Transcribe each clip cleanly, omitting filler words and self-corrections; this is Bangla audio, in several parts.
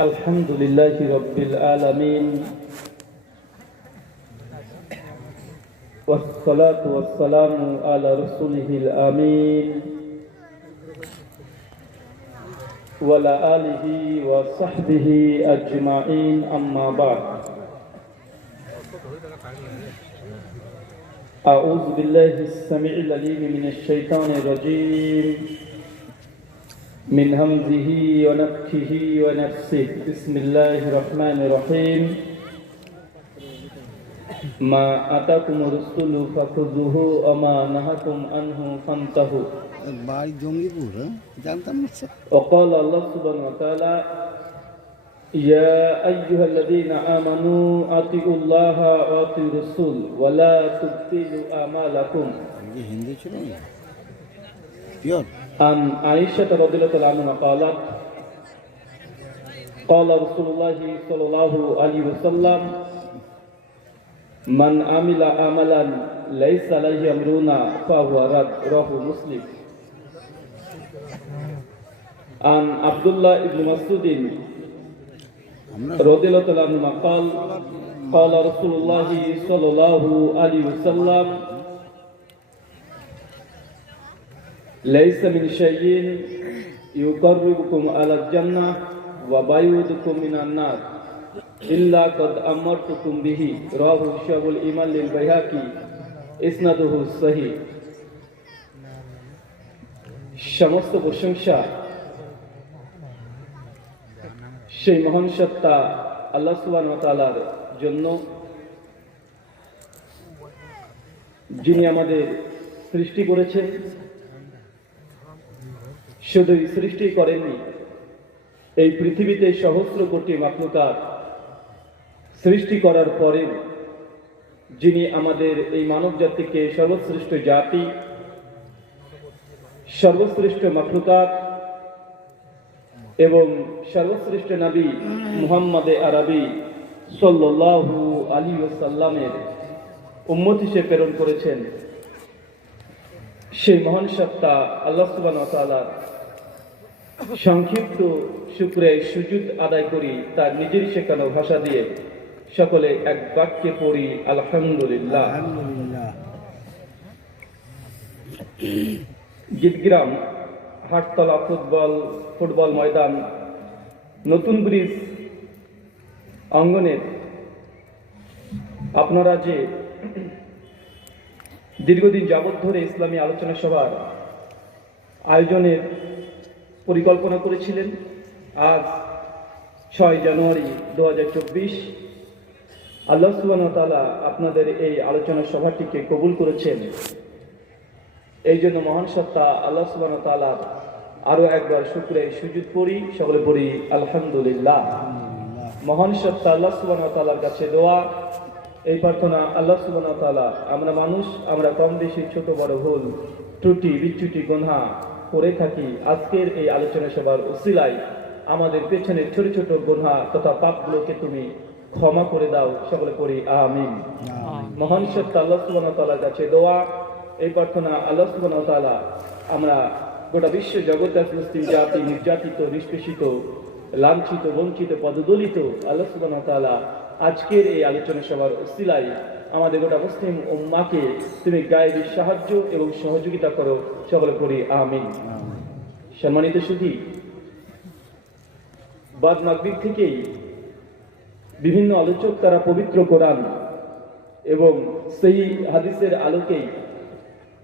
الحمد لله رب العالمين والصلاة والسلام على رسوله الآمين وعلى آله وصحبه أجمعين أما بعد أعوذ بالله السميع العليم من الشيطان الرجيم من همزه ونفخه ونفسه بسم الله الرحمن الرحيم ما آتاكم الرسول فخذوه وما نهاكم عنه فانتهوا وقال الله سبحانه وتعالى يا أيها الذين آمنوا أطيعوا الله وأطيعوا الرسول ولا تبطلوا أعمالكم عن عائشة رضي الله عنها قالت قال رسول الله صلى الله عليه وسلم من عمل عملا ليس عليه أمرنا فهو رد رواه مسلم عن عبد الله بن مسعود رضي الله عنه قال قال رسول الله صلى الله عليه وسلم ليس من شيء يقربكم على الجنة وبعيدكم من النار إلا قد أمرتكم به رواه شعب الإيمان للبيهقي إسناده صحيح সমস্ত প্রশংসা সেই মহান সত্তা আল্লাহ সুবহানাহু ওয়া তাআলার জন্য, যিনি আমাদের সৃষ্টি করেছেন। শুধুই সৃষ্টি করেননি, এই পৃথিবীতে সহস্র কোটি মাখলুকাত সৃষ্টি করার পরেও যিনি আমাদের এই মানব জাতিকে সর্বশ্রেষ্ঠ জাতি, সর্বশ্রেষ্ঠ মাখলুকাত এবং সর্বশ্রেষ্ঠ নবী মুহাম্মদে আরবি সাল্লাল্লাহু আলাইহি ওয়াসাল্লামের উম্মত হিসেবে প্রেরণ করেছেন, সেই মহান সত্তা আল্লাহ সুবহানাহু ওয়া তাআলার সংক্ষিপ্ত শুকরে সুজুদ আদায় করি তার নিজের শেখানো ভাষা দিয়ে। সকলে এক বাক্যে পড়ি আলহামদুলিল্লাহ। গীতগ্রাম হাটতলা ফুটবল ময়দান নতুন ব্রিজ অঙ্গনের আপনারা যে দীর্ঘদিন যাবৎ ধরে ইসলামী আলোচনা সভার আয়োজনের পরিকল্পনা করেছিলেন, আজ 6 জানুয়ারি 2024 আল্লাহ সুবহানাহু ওয়া তাআলা আপনাদের এই আলোচনা সভাটিকে কবুল করেছেন। এই জন্য মহান সত্তা আল্লাহ সুবহানাহু ওয়া তাআলার আরো একবার শুকরিয়া সুজুদ করি, সকলে পড়ি আলহামদুলিল্লাহ। মহান সত্তা আল্লাহ সুবহানাহু ওয়া তাআলার কাছে দোয়া, এই প্রার্থনা, আল্লাহ সুবহানাহু ওয়া তাআলা আমরা মানুষ, আমরা কম বেশি ছোট বড় ভুল ত্রুটি বিচ্যুতি গুনাহ করে থাকি, আজকের এই আলোচনা সভার উসিলায় আমাদের পেছনের ছোট ছোট গুনাহ তথা পাপগুলোকে তুমি ক্ষমা করে দাও, সকলে পড়ি আমিন। মহান সত্তা আল্লাহ সুবহানাহু ওয়া তাআলার কাছে দোয়া, এই প্রার্থনা, আল্লাহ সুবহানাহু ওয়া তাআলা আমরা গোটা বিশ্ব জগতের মুসলিম জাতি নির্যাতিত, নিষ্পেষিত, লাঞ্ছিত, বঞ্চিত, পদদলিত, আল্লাহ সুবহানাহু ওয়া তাআলা আজকের এই আলোচনা সভার উসিলায় আমাদের গোটা মুসলিম উম্মাহকে তুমি গায়েবী সাহায্য এবং সহযোগিতা করো, সকলে পড়ি আমিন। সম্মানিত সুধী, বাদ মাগরিব থেকেই বিভিন্ন আলোচক তারা পবিত্র কোরআন এবং সেই হাদিসের আলোকেই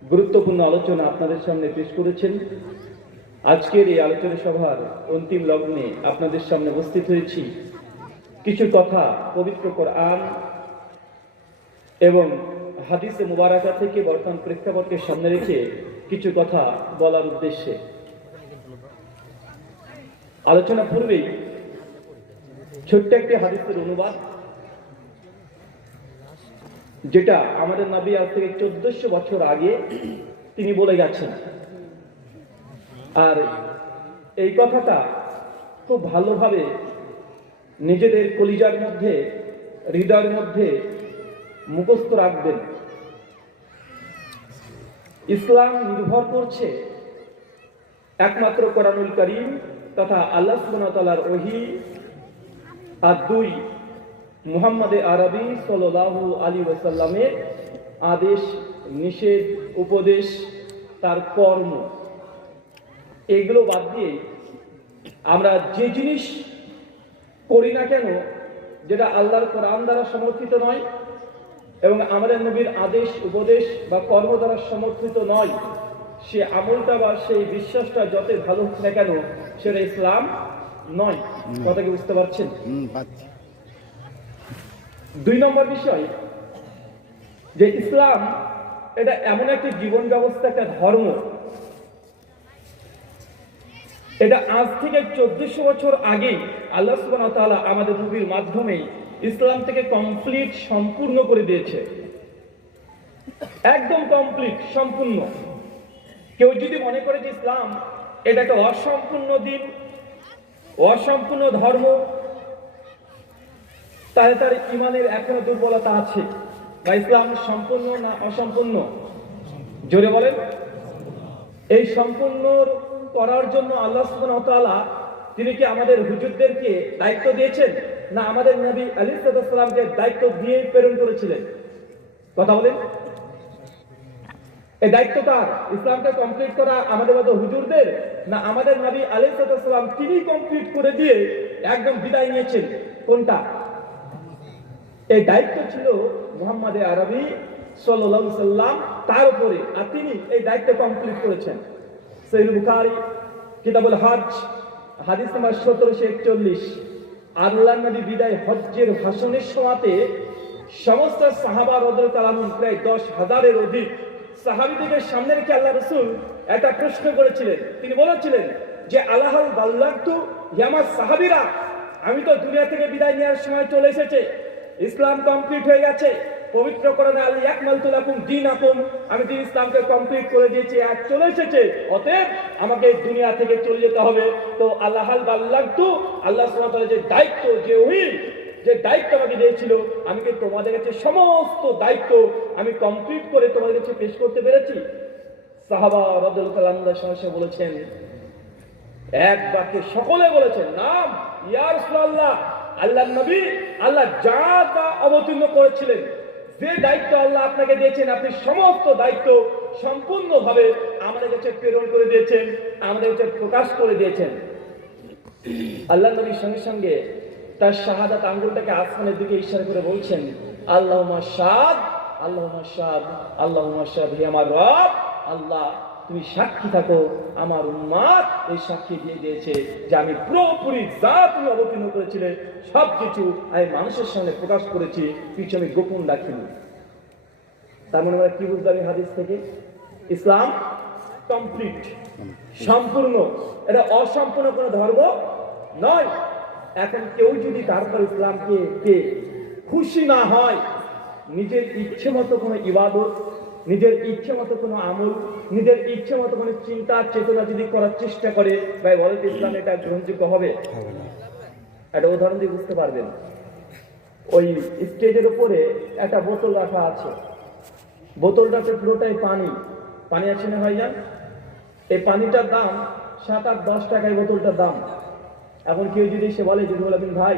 গুরুত্বপূর্ণ আলোচনা আপনাদের সামনে পেশ করেছেন। আজকের এই আলোচনা সভার অন্তিম লগ্নে আপনাদের সামনে উপস্থিত হয়েছি কিছু কথা পবিত্র কোরআন এবং হাদিসে মুবারাকা থেকে বর্তমান প্রেক্ষাপটকে সামনে রেখে কিছু কথা বলার উদ্দেশ্যে। আলোচনা পূর্বেই ছোট্ট একটি হাদিসের অনুবাদ, যেটা আমাদের নবী আজ থেকে 1400 বছর আগে তিনি বলে গেছেন। আর এই কথাটা খুব ভালোভাবে নিজেদের কলিজার মধ্যে, হৃদয়ের মধ্যে মুখস্থ রাখবেন। ইসলাম নির্ভর করছে একমাত্র কোরআনুল কারীম তথা আল্লাহ সুবহানাহু ওয়া তাআলার ওহী আর 2 মুহাম্মদে আরবি সাল্লাল্লাহু আলাইহি ওয়াসাল্লামের আদেশ, নিষেধ, উপদেশ, তার কর্ম, এগুলো বাদ দিয়ে আমরা যে জিনিস করি না কেন যেটা আল্লাহর কোরআন দ্বারা সমর্থিত নয় এবং আমাদের নবীর আদেশ, উপদেশ বা কর্ম দ্বারা সমর্থিত নয়, সে আমলটা বা সেই বিশ্বাসটা যত ভালো হোক না কেন সেটা ইসলাম নয়। কথা কি বুঝতে পারছেন? 2 নম্বর বিষয়, যে ইসলাম এটা এমন একটি জীবন ব্যবস্থা, একটা ধর্ম, এটা আজ থেকে 1400 বছর আগে আল্লাহ সুবহানাহু ওয়া তাআলা আমাদের নবীর মাধ্যমে ইসলাম থেকে কমপ্লিট, সম্পূর্ণ করে দিয়েছে। একদম কমপ্লিট, সম্পূর্ণ। কেউ যদি মনে করে যে ইসলাম এটা একটা অসম্পূর্ণ দিন, অসম্পূর্ণ ধর্ম, তাহলে তার ইমানের এখনো দুর্বলতা আছে। বা ইসলাম সম্পূর্ণ না অসম্পূর্ণ? জোরে বলেন। এই সম্পূর্ণ করার জন্য আল্লাহ সুবহানাহু ওয়া তাআলা তিনি কি আমাদের হুজুরদেরকে দায়িত্ব দিয়েছেন, না আমাদের নবী আলাইহিস সালামকে দায়িত্ব দিয়ে প্রেরণ করেছিলেন? কথা বলেন। এই দায়িত্ব কার? ইসলামকে কমপ্লিট করা আমাদের মতো হুজুরদের, না আমাদের নবী আলাইহিস সালাম তিনি কমপ্লিট করে দিয়ে একদম বিদায় নিয়েছেন? কোনটা? এই দায়িত্ব ছিল মুহাম্মদে আরবি সাল্লাল্লাহু আলাইহি সাল্লাম তার উপরে, আর তিনি এই দায়িত্ব কমপ্লিট করেছেন। সহিহ বুখারী কিতাবুল হজ হাদিস নাম্বার 1741, আল্লাহর নবী বিদায় হজ্জের ভাষণের সময়তে সমস্ত সাহাবা রাদিয়াল্লাহু আনহুম প্রায় 10,000-এর অধিক সাহাবীদের সামনে রেখে আল্লাহ রাসূল একটা প্রশ্ন করেছিলেন। তিনি বলেছিলেন যে আলাহাল বাল্লাগতু ইয়া আমার সাহাবীরা, আমি তো দুনিয়া থেকে বিদায় নেওয়ার সময় চলে এসেছে, ইসলাম কমপ্লিট হয়ে গেছে, পবিত্র কোরআনে আল ইয়াকমালতু লাকুম দীনাকুম, আমি দিন ইসলামকে কমপ্লিট করে দিয়েছি, আর চলে এসেছে, অতএব আমাকে দুনিয়া থেকে চলে যেতে হবে। তো আল্লাহাল বাল্লাগতু, আল্লাহ সুবহানাহু ওয়া তাআলা যে দায়িত্ব, যে দায়িত্ব আমাকে দিয়েছিল, আমি কি তোমাদের কাছে সমস্ত দায়িত্ব আমি কমপ্লিট করে তোমাদের কাছে পেশ করতে পেরেছি? সাহাবা রাদিয়াল্লাহু আনহুম সঙ্গে বলেছেন, এক বাক্যে সকলে বলেছেন, নাম ইয়া রাসূলুল্লাহ, আল্লাহর নবী আল্লাহ যা অবতীর্ণ করেছিলেন, যে দায়িত্ব আল্লাহ আপনাকে দিয়েছেন, আপনি সমস্ত দায়িত্ব সম্পূর্ণভাবে আমাদের কাছে প্রেরণ করে দিয়েছেন, আমাদের কাছে প্রকাশ করে দিয়েছেন। আল্লাহর নবীর সঙ্গে সঙ্গে তার শাহাদাত আঙ্গুলটাকে আসমানের দিকে ইশারা করে বলছেন, আল্লাহুম্মা শাহাদ, আল্লাহুম্মা শাহাদ, আল্লাহুম্মা শাহাদ, হে আমার রব আল্লাহ, তুমি সাক্ষী থাকো, আমার উম্মাত এই সাক্ষী দিয়ে দিয়েছে যে আমি পুরোপুরি যা তুমি অবতীর্ণ করেছিলে সবকিছু আমি মানুষের সামনে প্রকাশ করেছি, কিছু আমি গোপন রাখিনি। তার মানে আমরা কি বুঝলাম এই হাদিস থেকে? ইসলাম কমপ্লিট, সম্পূর্ণ, এটা অসম্পূর্ণ কোনো ধর্ম নয়। এখন কেউ যদি তারপর ইসলামকে খুশি না হয়, নিজের ইচ্ছে মতো কোনো ইবাদত, নিজের ইচ্ছে মতো কোনো আমল, নিজের ইচ্ছে মতো কোনো চিন্তা চেতনা যদি করার চেষ্টা করে, ভাই বলে ইসলাম এটা গ্রহণযোগ্য হবে? একটা উদাহরণ দিয়ে বুঝতে পারবেন। ওই স্টেজের উপরে একটা বোতল রাখা আছে, বোতলটাতে পুরোটাই পানি আছে না ভাইজান? এই পানিটার দাম 7-8-10 টাকায় বোতলটার দাম। এখন কেউ যদি সে বলে, যদি বলবেন ভাই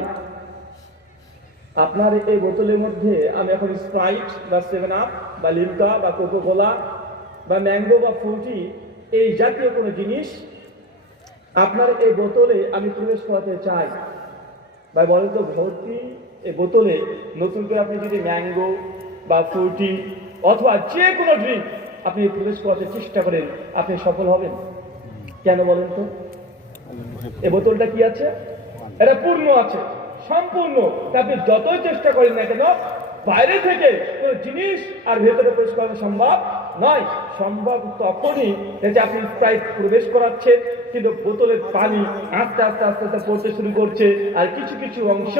আপনার এই বোতলের মধ্যে আমি এখন স্প্রাইট বা 7 আপ বা লিমকা বা কোকো কোলা বা ম্যাঙ্গো বা ফ্রুটি এই জাতীয় কোনো জিনিস আপনার এই বোতলে আমি প্রবেশ করাতে চাই, ভাই বলেন তো ভর্তি এই বোতলে নতুন করে আপনি যদি ম্যাঙ্গো বা ফ্রুটি অথবা যে কোনো ড্রিঙ্ক আপনি প্রবেশ করাতে চেষ্টা করেন, আপনি সফল হবেন? কেন বলেন তো? এই বোতলটা কি আছে? এটা পূর্ণ আছে, সম্পূর্ণ। আপনি যতই চেষ্টা করেন না কেন, বাইরে থেকে কোনো জিনিস আর ভেতরে প্রবেশ করানো সম্ভব নয়। সম্ভব তখনই যে আপনি স্প্রাইট প্রবেশ করাচ্ছেন, কিন্তু বোতলের পানি আস্তে আস্তে আস্তে আস্তে পড়তে শুরু করছে, আর কিছু কিছু অংশ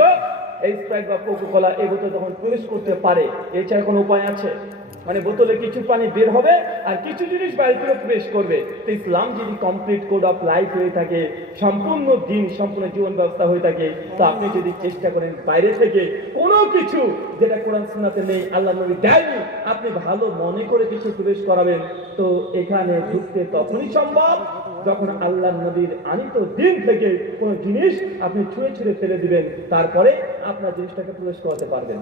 এই স্প্রাইট বা কোকো কোলা এই বোতল তখন প্রবেশ করতে পারে। এছাড়া কোনো উপায় আছে? মানে বোতলে কিছু পানি বের হবে আর কিছু জিনিস বাইরে থেকে প্রবেশ করবে। তো ইসলাম যদি কমপ্লিট কোড অফ লাইফ হয়ে থাকে, সম্পূর্ণ দিন, সম্পূর্ণ জীবন ব্যবস্থা হয়ে থাকে, তো আপনি যদি চেষ্টা করেন বাইরে থেকে কোনো কিছু যেটা কোরআন সুন্নাতে নেই, আল্লাহ নবী দেয়নি, আপনি ভালো মনে করে কিছু প্রবেশ করাবেন, তো এখানে ঢুকতে তখনই সম্ভব যখন আল্লাহ নবীর আনিত দিন থেকে কোনো জিনিস আপনি ছুঁড়ে ছুঁড়ে ফেলে দিবেন, তারপরে আপনার জিনিসটাকে প্রবেশ করাতে পারবেন।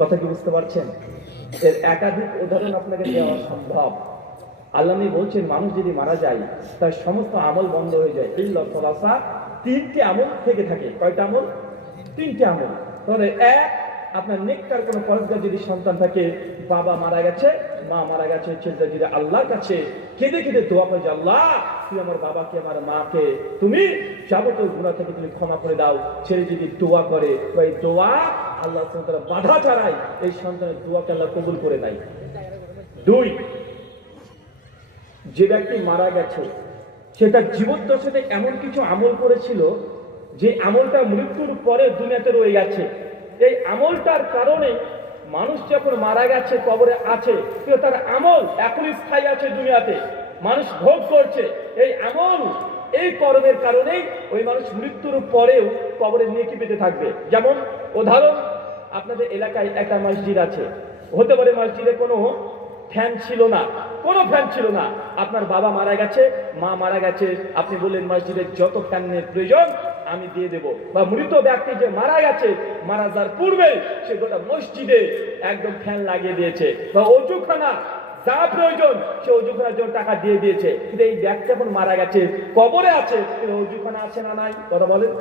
কথা কি বুঝতে পারছেন? এর একাধিক উদাহরণ আপনাকে দেওয়া সম্ভব। আল্লাহ নবী বলছেন, মানুষ যদি মারা যায় তার সমস্ত আমল বন্ধ হয়ে যায়, ইল্লা সালাসা, তিনটি আমল থেকে থাকে। কয়টা আমল? তিনটি আমল। তাহলে এক, আপনার নেককার কোনো পরহেজগার যদি সন্তান থাকে, বাবা মারা গেছে, মা মারা গেছে, ছেলেটা যদি আল্লাহর কাছে কেঁদে কেঁদে দোয়া করে যে আল্লাহ তুই আমার বাবাকে আমার মাকে তুমি যাবতীয় গুনাহ থেকে তুমি ক্ষমা করে দাও, ছেলে যদি দোয়া করে, ওই দোয়া আল্লাহ সুবহানাহু ওয়া তাআলা বাধা ছাড়াই এই সন্তানের দোয়াকে আল্লাহ কবুল করে নেয়। দুই, যে ব্যক্তি মারা গেছে সে তার জীবদ্দশাতে এমন কিছু আমল করেছিল যে আমলটা মৃত্যুর পরে দুনিয়াতে রয়ে গেছে। এই আমলটার কারণে মানুষ যখন মারা গেছে, কবরে আছে, কিন্তু তার আমল এখনই স্থায়ী আছে দুনিয়াতে, মানুষ ভোগ করছে। এই আমল, এই কর্মের কারণেই ওই মানুষ মৃত্যুর পরেও কবরে নেকি পেতে থাকবে। যেমন উদাহরণ, আপনাদের এলাকায় একটা মসজিদ আছে, হতে পারে মসজিদে কোনো ফ্যান ছিল না, কোনো ফ্যান ছিল না, আপনার বাবা মারা গেছে, মা মারা গেছে, আপনি বললেন মসজিদের যত ফ্যানের প্রয়োজন আমি দিয়ে দেব। বা মৃত ব্যক্তি যে মারা গেছে, মারা যাওয়ার পূর্বে সে গোটা মসজিদে একদম ফ্যান লাগিয়ে দিয়েছে, বা অজুখানা যা প্রয়োজন সে অজুখানার জন্য টাকা দিয়ে দিয়েছে। কিন্তু এই ব্যক্তি এখন মারা গেছে, কবরে আছে, কিন্তু অজুখানা আছে না নাই? কথা বলেন,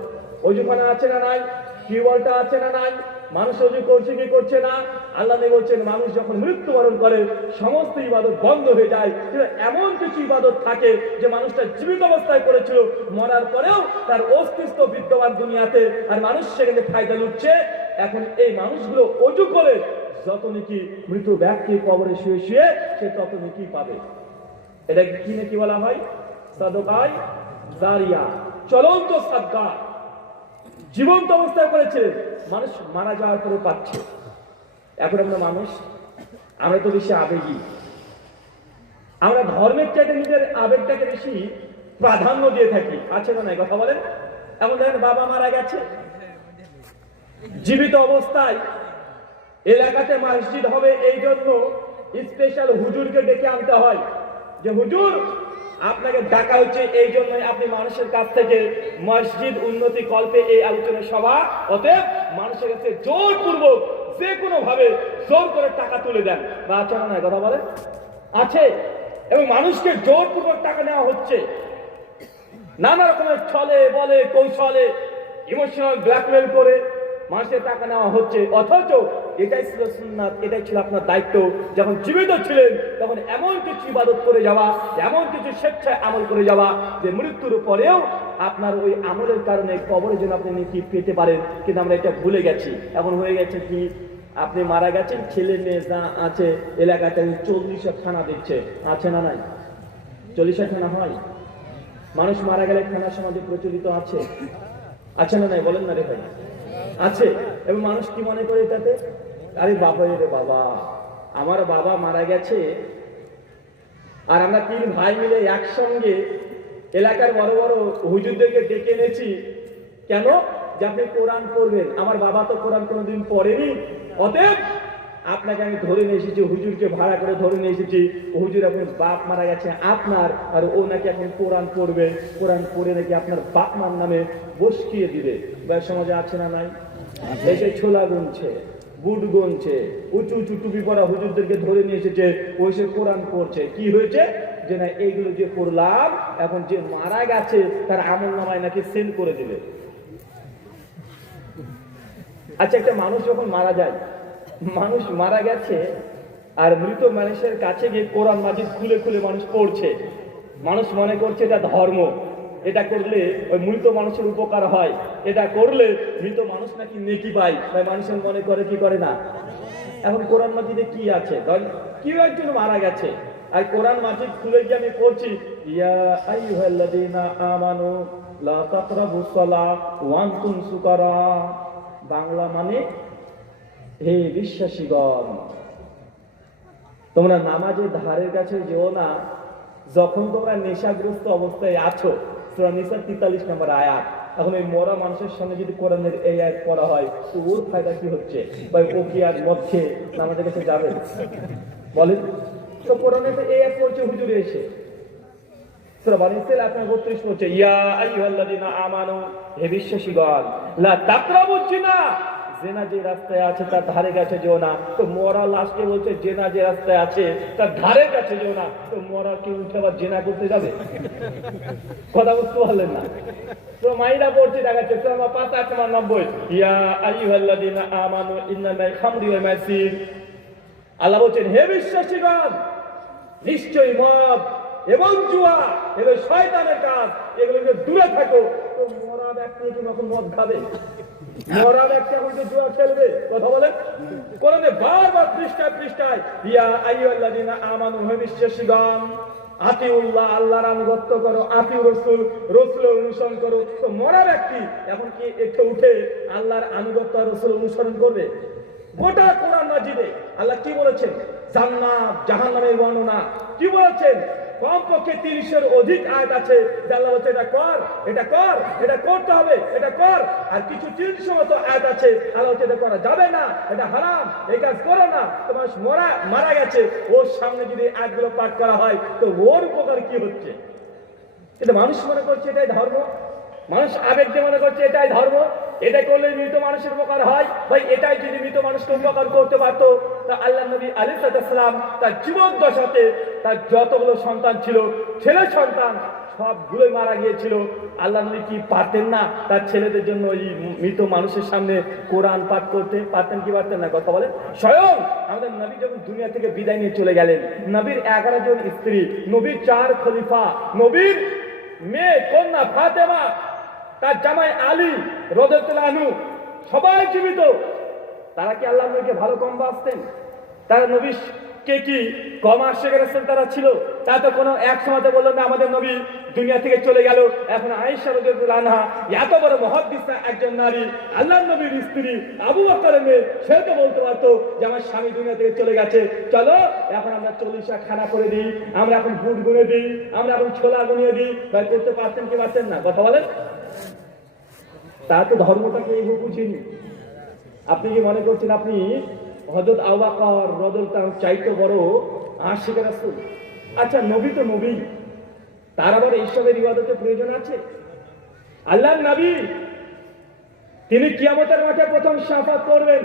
অজুখানা আছে না নাই? টিউবওয়েলটা আছে না নাই? মানুষ অজু করছে কি করছে না? আল্লাহ নবী বলছেন, মানুষ যখন মৃত্যুবরণ করে সমস্ত ইবাদত বন্ধ হয়ে যায়। এমন কিছু ইবাদত থাকে যে মানুষটা জীবিত অবস্থায় করেছিল, মরার পরেও তার অস্তিত্ব বিদ্যমান দুনিয়াতে, আর মানুষ সেখানে ফায়দা লুটছে। এখন এই মানুষগুলো অজু করে যত নাকি মৃত ব্যক্তি কবরে শুয়ে শুয়ে সে তত নাকি পাবে। এটা কি নাকি বলা হয়? সাদকায়ে জারিয়া, চলন্ত সাদকা। জীবন্ত অবস্থায় করেছে, মানুষ মারা যাওয়ার পরে পাচ্ছে। এখন আমরা মানুষ, আমরা তো বেশি আবেগী, আমরা ধর্মের চাইতে নিজের আবেগটাকে বেশি প্রাধান্য দিয়ে থাকি, আছে না নাই? কথা বলেন। এখন দেখেন, বাবা মারা গেছে, জীবিত অবস্থায় এলাকাতে মসজিদ হবে, এই জন্য স্পেশাল হুজুরকে ডেকে আনতে হয় যে হুজুর আপনাকে ডাকা হচ্ছে, এই জন্যই আপনি মানুষের কাছ থেকে মসজিদ উন্নতি কল্পে এই আলোচনা সভা, অতএব মানুষের কাছে জোরপূর্বক যে কোনো ভাবে জোর করে টাকা তুলে দেন। বা আছে না কথা বলে? আছে। এবং মানুষকে জোরপূর্বক টাকা নেওয়া হচ্ছে, নানা রকমের ছলে বলে কৌশলে ইমোশনাল ব্ল্যাকমেল করে মানুষের টাকা নেওয়া হচ্ছে। অথচ এটাই ছিল সুন্নাত, এটাই ছিল আপনার দায়িত্ব। যখন জীবিত ছিলেন তখন এমন কিছু ইবাদত করে যাওয়া, এমন কিছু স্বেচ্ছায় আমল করে যাওয়া যে মৃত্যুর পরেও আপনার ওই আমলের কারণে কবরে যেন আপনি নেকি পেতে পারেন। কিন্তু আমরা এটা ভুলে গেছি। এমন হয়ে গেছে কি, আপনি মারা গেছেন, ছেলে মেয়ে যা আছে এলাকাতে 40 খানা দিচ্ছে, আছে না নাই? 40 খানা হয়। মানুষ মারা গেলে খানা সমাজে প্রচলিত আছে, আছে না নাই? বলেন না রে ভাই, আছে। এবং মানুষ কি মনে করে এটাতে? আরে বাবা, রে বাবা, আমার বাবা মারা গেছে আর আমরা 3 ভাই মিলে একসঙ্গে এলাকার বড় বড় হুজুরদেরকে ডেকে এনেছি। কেন? যে আপনি কোরআন পড়বেন। আমার বাবা তো কোরআন কোনোদিন পড়েনি, অতএব আপনাকে আমি ধরে নিয়ে এসেছি, হুজুরকে ভাড়া করে ধরে নিয়ে এসেছি। হুজুর এখন বাপ মারা গেছে আপনার, আর ও নাকি এখন কোরআন পড়বে, কোরআন পড়ে নাকি আপনার বাপ মার নামে বসকিয়ে দিবে। সমাজে আছে না নাই? এসে ছোলা গুনছে, বুট গুনছে, উঁচু উঁচু টুপি পরা হুজুরদেরকে ধরে নিয়ে এসেছে, ওই সে কোরআন পড়ছে। কি হয়েছে? যে না এইগুলো যে পড়লাম, এখন যে মারা গেছে তার আমল নামায় নাকি সেন্ড করে দিবে। আচ্ছা, একটা মানুষ যখন মারা যায়, মানুষ মারা গেছে আর মৃত মানুষের কাছে গিয়ে কোরআন মাজিদ খুলে খুলে মানুষ পড়ছে, মানুষ মনে করছে এটা ধর্ম, এটা করলে ওই মৃত মানুষের উপকার হয়, এটা করলে মৃত মানুষ নাকি নেকি পায়, তাই মানুষের মনে করে কি করে না। এখন কোরআন মাজিদে কি আছে? কেউ একজন মারা গেছে আর কোরআন মাজিদ খুলে গিয়ে আমি পড়ছি, ইয়া আইয়ুহাল্লাযীনা আমানু লা তাকরাবুস সালাহ ওয়া আনতুম সুকারা। বাংলা মানে, হে বিশ্বাসীগণ, তোমরা নামাজের ধারের কাছে যেও না যখন তোমরা নেশাগ্রস্ত অবস্থায় আছো। সূরা নিসা 43 নম্বর আয়াত। এখন এই মরা মানুষের সঙ্গে যদি কোরআনের এই আয়াত পড়া হয় তো ওর ফায়দা কি হচ্ছে? ভাই ও কি আর মধ্যে নামাজের কাছে যাবে? বলেন তো। কোরআনে তো এই আয়াত পড়ছে হুজুরে এসে, সূরা বনী ইসরাঈল আয়াত 32 বলছে, ইয়া আইয়ুহাল্লাযীনা আমানু, হে বিশ্বাসীগণ, লা তাকরাবুজ জিনা, জেনা যে রাস্তায় আছে তার ধারে কাছে যেও না। তো মরা লাশকে বলছে জেনা যে রাস্তায় আছে তার ধারে কাছে যেও না। তো মরা কি উঠে আবার জেনা করতে যাবে? কথা বুঝতে পারলেন না? তো মাইরা পড়ছে, দেখাচ্ছে সূরা 5 আয়াত 90, ইয়া আইয়ুহাল্লাযীনা আমানু ইন্নামাল খামরু ওয়াল মাইসির, আল্লাহ বলছেন হে বিশ্বাসীগণ, নিশ্চয়ই মদ এবং জুয়া এগুলো শয়তানের কাজ, এগুলোকে দূরে থাকো। তো মরা ব্যক্তি কি যখন মদ খাবে? মরা ব্যক্তি এখন কি জুয়া খেলবে? কথা বলেন। কোরআনে বারবার পৃষ্ঠায় পৃষ্ঠায় ইয়া আইয়ুহাল্লাযীনা আমানু, হে বিশ্বাসীগণ, আতিউল্লাহ, আল্লাহর আনুগত্য করো, আতিউর রাসূল, রাসূলের অনুসরণ করো। তো মরা ব্যক্তি এখন কি একটু উঠে আল্লাহর আনুগত্য আর রাসূলের অনুসরণ করবে? গোটা কোরআন মাজিদে আল্লাহ কি বলেছেন? জান্নাত জাহান্নামের বর্ণনা কি বলেছেন? কমপক্ষে 30-এর অধিক আয়াত আছে যে আল্লাহ বলছে এটা কর, এটা কর, এটা করতে হবে, এটা কর। আর কিছু 300 মতো আয়াত আছে আল্লাহ বলছে এটা করা যাবে না, এটা হারাম, এই কাজ করো না। তো মানুষ মারা গেছে, ওর সামনে যদি আয়াতগুলো পাঠ করা হয় তো ওর উপকার কি হচ্ছে? কিন্তু মানুষ মনে করছে এটাই ধর্ম, মানুষ আবেগ দিয়ে মনে করছে এটাই ধর্ম, এটা করলে মৃত মানুষের উপকার হয়। ভাই এটাই যদি মৃত মানুষকে উপকার করতে পারতো তা আল্লাহ নবী আলাইহিস সালাম তার জীবন দশাতে তার যতগুলো সন্তান ছিল, ছেলে সন্তান সবগুলোই মারা গিয়েছিল। আল্লাহ নবী কি পারতেন না তার ছেলেদের জন্য ওই মৃত মানুষের সামনে কোরআন পাঠ করতে? পারতেন কি পারতেন না? কথা বলে। স্বয়ং আমাদের নবী যখন দুনিয়া থেকে বিদায় নিয়ে চলে গেলেন, নবীর 11 জন স্ত্রী, নবীর 4 খলিফা, নবীর মেয়ে কন্যা ফাতেমা, তার জামাই আলী রাদিয়াল্লাহু আনহু সবাই জীবিত। তারা কি আল্লাহ নবীকে ভালো কম বাসতেন? তারা নবীকে কি কম আশিক রাসূল তারা ছিল? তা তো কোনো এক সময়তে বললেন না আমাদের নবী দুনিয়া থেকে চলে গেল। এখন আয়েশা রাদিয়াল্লাহু আনহা এত বড় মুহাদ্দিসা একজন নারী, আল্লাহর নবীর স্ত্রী, আবু বকরের মেয়ে, সে তো বলতে পারতো যে আমার স্বামী দুনিয়া থেকে চলে গেছে, চলো এখন আমরা 40 খানা করে দিই, আমরা এখন বুট গুনে দিই, আমরা এখন ছোলা গুনিয়ে দিই। ভাই করতে পারতেন কি পারতেন না? কথা বলেন। তা তো ধর্মটাকে এইভাবে বুঝিনি। আপনি কি মনে করছেন আপনি হযরত আবু বকর রাদিয়াল্লাহু তাআলা চাইতে বড় আশিক রাসূল? আচ্ছা নবী তো নবী, তার আবার ঈশ্বরের ইবাদতের প্রয়োজন আছে? আল্লাহর নবী তিনি কিয়ামতের মাঠে প্রথম শাফাত করবেন।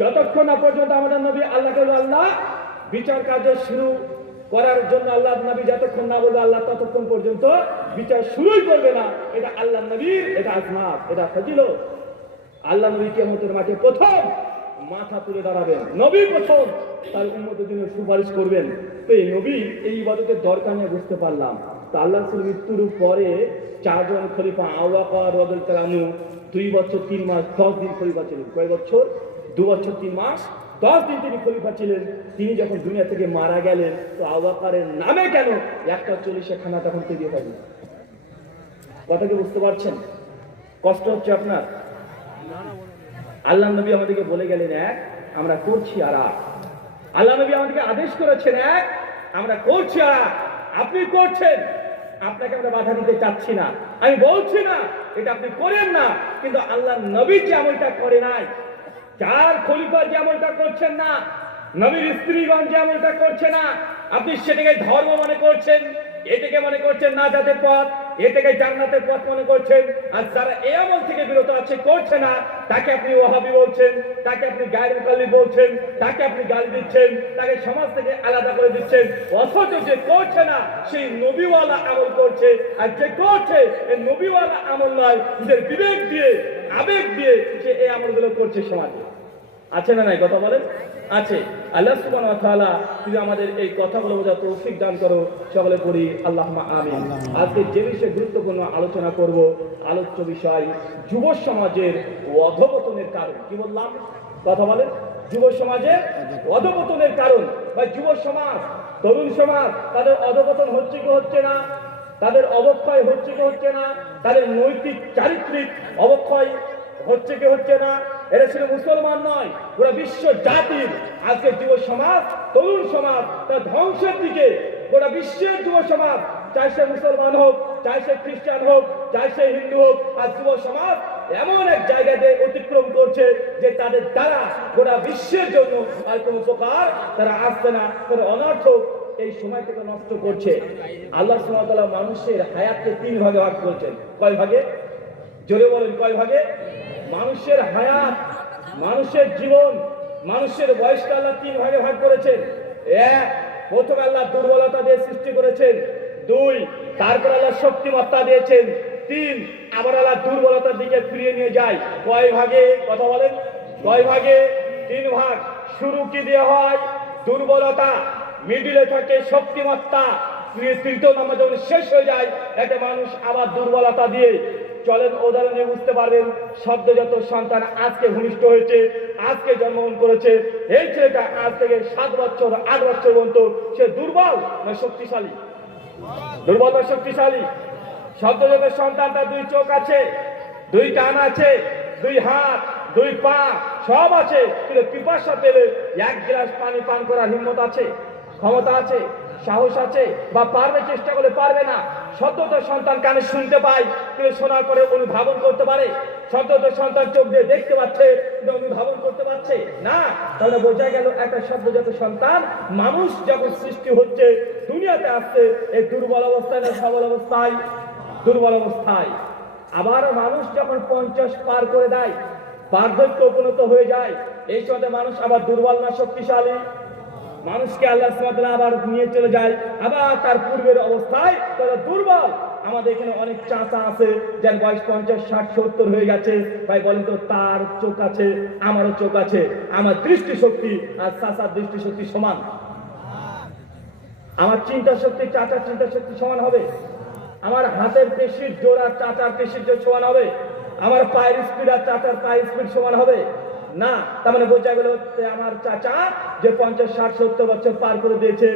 যতক্ষণ না পর্যন্ত আমাদের নবী আল্লাহকে আল্লাহ বিচার কার্য শুরু করার জন্য আল্লাহ নবী যতক্ষণ না বলবে আল্লাহ ততক্ষণ পর্যন্ত বিচার শুরুই করবে না। এটা আল্লাহ নবীর এটা আজমাত, এটা ফজিলত। আল্লাহ নবী কিয়ামতের মাঠে প্রথম মাথা তুলে দাঁড়াবেন, নবী প্রথম তার উম্মতের জন্য সুপারিশ করবেন। তো এই নবীর এই ইবাদতের দরকার নিয়ে বুঝতে পারলাম। তো আল্লাহ রাসূল মৃত্যুর পরে 4 জন খলিফা আবু বকর রাদিয়াল্লাহু আনহু 2 বছর 3 মাস 10 দিন খলিফা ছিলেন। কয় বছর? 2 বছর 3 মাস 10 দিন তিনি খলিফা ছিলেন। তিনি যখন দুনিয়া থেকে মারা গেলেন তো আবু বকরের নামে কেন একটা 40 খানা তখন তৈরি হয়নি? কথা কি বুঝতে পারছেন? কষ্ট হচ্ছে আপনার? আল্লাহ নবী আমাদেরকে বলে গেলেন এক, আমরা করছি আর এক। আল্লাহ নবী আমাদেরকে আদেশ করেছেন এক, আমরা করছি আর এক। আপনি করছেন, আপনাকে আমরা বাধা দিতে চাচ্ছি না, আমি বলছি না এটা আপনি করেন না, কিন্তু আল্লাহ নবী যে আমলটা করে নাই, 4 খলিফা যে আমলটা করছেন না, নবীর স্ত্রীগণ যে আমলটা করছে না, আপনি সেটাকে ধর্ম মনে করছেন, এটাকে মনে করছেন নাজাতের পথ, এটাকে জান্নাতের পথ মনে করছেন। আর যারা এই আমল থেকে বিরত আছে, করছে না, তাকে আপনি ওয়াহাবি বলছেন, তাকে আপনি গায়ের মুকাল্লিদ বলছেন, তাকে আপনি গালি দিচ্ছেন, তাকে সমাজ থেকে আলাদা করে দিচ্ছেন। অথচ যে করছে না সেই নবীওয়ালা আমল করছে, আর যে করছে এই নবীওয়ালা আমল নয়, নিজের বিবেক দিয়ে আবেগ দিয়ে সে এই আমলগুলো করছে সমাজে। আছে না নাই? কথা বলেন। আছে। আল্লাহ সুবহানাহু ওয়া তাআলা যদি আমাদের এই কথাগুলো বোঝার তৌফিক দান করো, সকলে পড়ি আল্লাহুম্মা আমিন। আজকে যে বিষয়ে গুরুত্বপূর্ণ আলোচনা করব, আলোচ্য বিষয় যুব সমাজের অধঃপতনের কারণ। কি বললাম? কথা বলেন। যুব সমাজের অধঃপতনের কারণ বা যুব সমাজ, তরুণ সমাজ, তাদের অধঃপতন হচ্ছে কি হচ্ছে না, তাদের অবক্ষয় হচ্ছে কি হচ্ছে না, তাদের নৈতিক চারিত্রিক অবক্ষয় হচ্ছে কি হচ্ছে না। এরা ছিল মুসলমান নয়, গোটা বিশ্ব জাতির আজকে যুব সমাজ, তরুণ সমাজ তার ধ্বংসের দিকে। গোটা বিশ্বের যুব সমাজ, চাই সে মুসলমান হোক, চাই সে খ্রিস্টান হোক, চাই সে হিন্দু হোক, আর যুব সমাজ এমন এক জায়গাতে অতিক্রম করছে যে তাদের দ্বারা গোটা বিশ্বের জন্য আর কোনো উপকার তারা আসছে না, তারা অনর্থক এই সময় থেকে নষ্ট করছে। আল্লাহ সুবহানাহু ওয়া তাআলা মানুষের হায়াতকে 3 ভাগে ভাগ করেছেন। কয় ভাগে? জোরে বলেন, কয় ভাগে? মানুষের হায়াত, মানুষের জীবন, মানুষের বয়সকে আল্লাহ 3 ভাগে ভাগ করেছেন। এক, প্রথম আল্লাহ দুর্বলতা দিয়ে সৃষ্টি করেছেন। 2, তারপর আল্লাহ শক্তিমত্তা দিয়েছেন। 3, আবার আল্লাহ দুর্বলতার দিকে ফিরিয়ে নিয়ে যায়। কয় ভাগে? কথা বলেন, কয় ভাগে? 3 ভাগ। শুরু কি দিয়ে হয়? দুর্বলতা, মিডিলে থাকে শক্তিমত্তা, তৃতীয় নাম্বার যখন শেষ হয়ে যায় একটা মানুষ আবার দুর্বলতা দিয়ে। চলেন উদাহরণ দিয়ে বুঝতে পারবেন। সদ্যজাত সন্তান আজকে ভূমিষ্ঠ হয়েছে, আজকে জন্মগ্রহণ করেছে, এই ছেলেটা আজ থেকে 7 বছর 8 বছর পর্যন্ত সে দুর্বল না শক্তিশালী? দুর্বল না শক্তিশালী? সদ্যজাত সন্তানটা 2 চোখ আছে, 2 কান আছে, 2 হাত, 2 পা সব আছে, কিন্তু পিপাসা পেলে 1 গ্লাস পানি পান করার হিম্মত আছে, ক্ষমতা আছে, সাহস আছে, বা পারবে? চেষ্টা করলে পারবে না। সদ্যজাত সন্তান কানে শুনতে পায়, কিন্তু শোনার পরে অনুধাবন করতে পারে? সদ্যজাত সন্তান চোখ দিয়ে দেখতে পাচ্ছে, কিন্তু অনুধাবন করতে পারছে না। তাহলে বোঝা গেল একটা সদ্যজাত সন্তান মানুষ যখন সৃষ্টি হচ্ছে, দুনিয়াতে আসছে, এই দুর্বল অবস্থায় না সবল অবস্থায়? দুর্বল অবস্থায়। আবার মানুষ যখন 50 পার করে দেয়, বার্ধক্য উপনীত হয়ে যায়, এই সময় মানুষ আবার দুর্বল না শক্তিশালী? মানুষকে আল্লাহ সুবহানাহু ওয়া তাআলা আবার নিয়ে চলে যায় আবার তার পূর্বের অবস্থায়, তারা দুর্বল। আমাদের এখানে অনেক চাচা আছে যার বয়স 50, 60, 70 হয়ে গেছে। ভাই বলেন তো, তার চোখ আছে, আমারও চোখ আছে, আমার দৃষ্টিশক্তি আর চাচার দৃষ্টিশক্তি সমান? আমার চিন্তা শক্তি চাচার চিন্তা শক্তি সমান হবে? আমার হাতের পেশির জোর আর চাচার পেশির জোর সমান হবে? আমার পায়ের স্পিড আর চাচার পায়ের স্পিড সমান হবে না। তার মানে বোঝা গেল আমার চাচা যে 50, 60, 70 বছর পার করে দিয়েছে,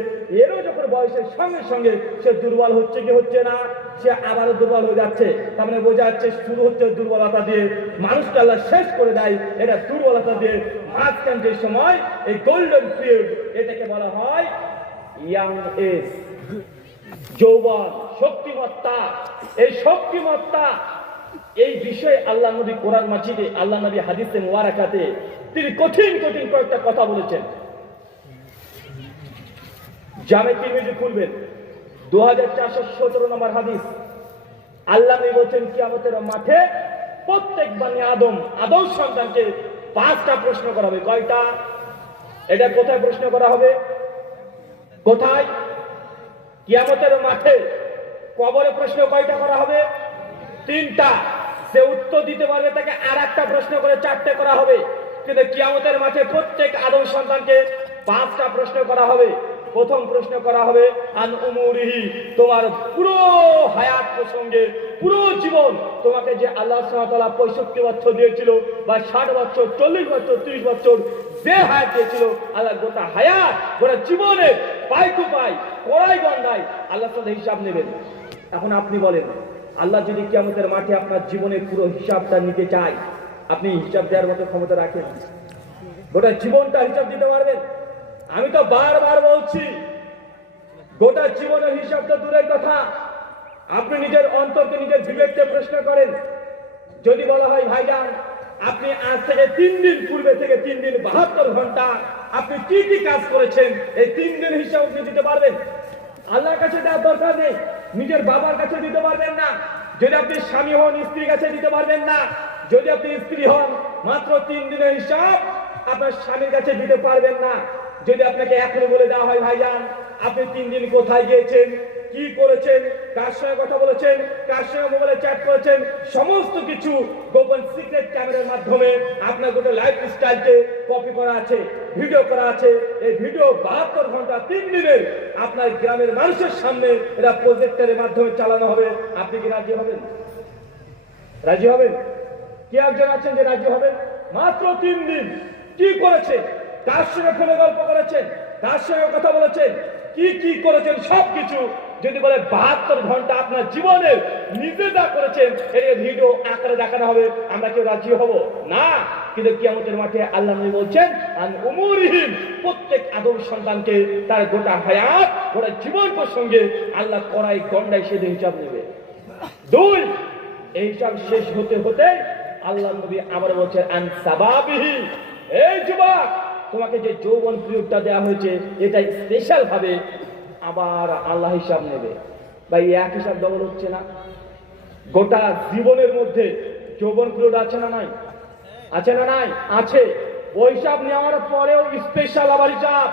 এরও যখন বয়সের সঙ্গে সঙ্গে সে দুর্বল হচ্ছে কি হচ্ছে না? সে আবারও দুর্বল হয়ে যাচ্ছে। তার মানে বোঝা যাচ্ছে শুরু হচ্ছে দুর্বলতা দিয়ে, মানুষকে আল্লাহ শেষ করে দেয় এটা দুর্বলতা দিয়ে। মাঝখান যে সময়, এই গোল্ডেন পিরিয়ড, এটাকে বলা হয় ইয়াং এজ, যৌবন, শক্তিমত্তা। এই শক্তিমত্তা, এই বিষয়ে আল্লাহ নবী কোরআন মাজিদে, আল্লাহ নবী হাদিসে মুবারাকাতে তিনি কঠিন কঠিন কয়েকটা কথা বলেছেন। জামে তিরমিজি খুলবেন, 2417 নম্বর হাদিস। আল্লাহ নবী বলেছেন কিয়ামতের মাঠে প্রত্যেক বনি আদম সন্তানকে 5টা প্রশ্ন করা হবে। কয়টা? এটা কোথায় প্রশ্ন করা হবে? কোথায়? কিয়ামতের মাঠে। কবরে প্রশ্ন কয়টা করা হবে? 3টা। সে উত্তর দিতে পারবে তাকে আর একটা প্রশ্ন করে 4টে করা হবে। কিন্তু কিয়ামতের মাঠে প্রত্যেক আদম সন্তানকে 5টা প্রশ্ন করা হবে। প্রথম প্রশ্ন করা হবে আন উমুরিহি, তোমার পুরো হায়াত প্রসঙ্গে, পুরো জীবন, তোমাকে যে আল্লাহ সুবহানাহু ওয়া তাআলা 65 বছর দিয়েছিল, বা 60 বছর, 40 বছর, 30 বছর যে হায়াত দিয়েছিল, আল্লাহ গোটা হায়াত, গোটা জীবনে পাই টু পাই, কড়াই গন্ডাই আল্লাহ তাআলা হিসাব নেবেন। এখন আপনি বলেন, আল্লাহ যদি কিয়ামতের মাঠে আপনার জীবনের পুরো হিসাবটা নিতে চায়, আপনি হিসাব দেওয়ার মতো ক্ষমতা রাখেন? গোটা জীবনটা হিসাব দিতে পারবেন? আমি তো বারবার বলছি, গোটা জীবনের হিসাব তো দূরের কথা, আপনি নিজের অন্তরকে, নিজের বিবেককে প্রশ্ন করেন। যদি বলা হয় ভাইজান আপনি আজ থেকে 3 দিন পূর্বে থেকে 3 দিন 72 ঘন্টা আপনি কি কি কাজ করেছেন, এই 3 দিন হিসাব আপনি দিতে পারবেন? আল্লাহর কাছে দেওয়ার দরকার নেই, নিজের বাবার কাছে দিতে পারবেন না। যদি আপনি স্বামী হন, স্ত্রীর কাছে দিতে পারবেন না। যদি আপনি স্ত্রী হন, মাত্র 3 দিনের হিসাব আপনার স্বামীর কাছে দিতে পারবেন না। যদি আপনাকে এখনো বলে দেওয়া হয় ভাইজান আপনি 3 দিন কোথায় গিয়েছেন, কি করেছেন, কার সঙ্গে কথা বলেছেন, কার সঙ্গে মোবাইলে চ্যাট করেছেন, সমস্ত কিছু গোপন সিক্রেট ক্যামেরার মাধ্যমে আপনার গোটা লাইফ স্টাইলকে কপি করা আছে, ভিডিও করা আছে। এই ভিডিও 72 ঘন্টা 3 দিনের আপনার গ্রামের মানুষের সামনে এটা প্রজেক্টরের মাধ্যমে চালানো হবে। আপনি কি রাজি হবেন? রাজি হবেন? কি একজন আছেন যে রাজি হবেন? মাত্র 3 দিন কি করেছেন, কার সঙ্গে ফোনে গল্প করেছেন, কার সঙ্গে কথা বলেছেন, কি কি করেছেন, সবকিছু যদি বলে 72 ঘন্টা আপনার জীবনে নিজে যা করেছেন এই ভিডিও আকারে দেখানো হবে, আমরা কেউ রাজি হব না। কিন্তু কিয়ামতের মাঠে আল্লাহ নবী বলছেন আন উমুরিহিম, প্রত্যেক আদম সন্তানকে তার গোটা হায়াত, গোটা জীবন প্রসঙ্গে আল্লাহ কড়াই গন্ডাই সেদিন হিসাব নেবে। 2, এই হিসাব শেষ হতে হতে আল্লাহ নবী আবার বলছেন আন সাবাবিহি, এই যুবক তোমাকে যে যৌবন পিরিয়ডটা দেওয়া হয়েছে এটা স্পেশাল ভাবে আবার আল্লাহ হিসাব নেবে। ভাই এক হিসাব ডবল হচ্ছে না? গোটা জীবনের মধ্যে যৌবন পিরিয়ড আছে না নাই? আছে না নাই? আছে। ওই হিসাব নেওয়ার পরেও স্পেশাল আবার হিসাব,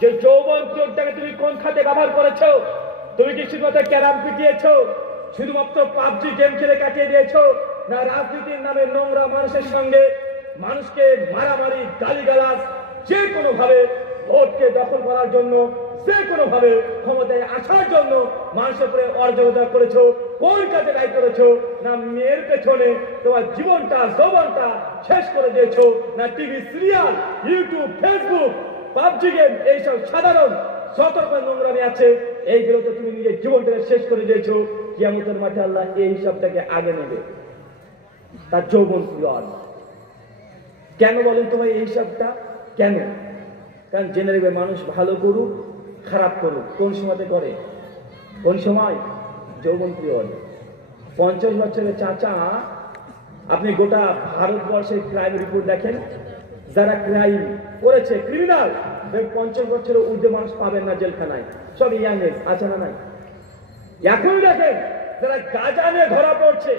যে যৌবন পিরিয়ডটাকে তুমি কোন খাতে ব্যবহার করেছো। তুমি কি শুধুমাত্র ক্যারাম পিটিয়েছো, শুধুমাত্র পাবজি গেম খেলে কাটিয়ে দিয়েছো, না রাজনীতির নামে নোংরা মানুষের সঙ্গে মানুষকে মারামারি গালিগালাজ যে কোনো ভাবে ভোটকে দখল করার জন্য, যে কোনো ভাবে ক্ষমতায় আসার জন্য মানুষের উপরে অরাজকতা করেছো? কোন কাজে দায়ী করেছো? না মেয়ের পেছনে তোমার জীবনটা যৌবনটা শেষ করে দিয়েছো, না TV serial, YouTube, Facebook, PUBG game, এইসব সাধারণ সতর্ক নোংরামি আছে, এইগুলোতে তুমি নিজের জীবনটাকে শেষ করে দিয়েছো। কিয়ামতের মাঠে আল্লাহ এই হিসাবটাকে আগে নেবে, তার যৌবন পিরিয়ড। কেন বলেন তো ভাই এই হিসাবটা কেন? কারণ জেনে নেবে মানুষ ভালো করুক খারাপ করুক কোন সময়তে করে? কোন সময়? যৌবন পিরিয়ড। 50 বছরের চাচা, আপনি গোটা ভারতবর্ষের ক্রাইম রিপোর্ট দেখেন, যারা ক্রাইম করেছে ক্রিমিনাল 50 বছরের ঊর্ধ্বে মানুষ পাবেন না জেলখানায়, সব ইয়াং এজ। আছে না নাই? এখন দেখেন যারা গাঁজা নিয়ে ধরা পড়ছে,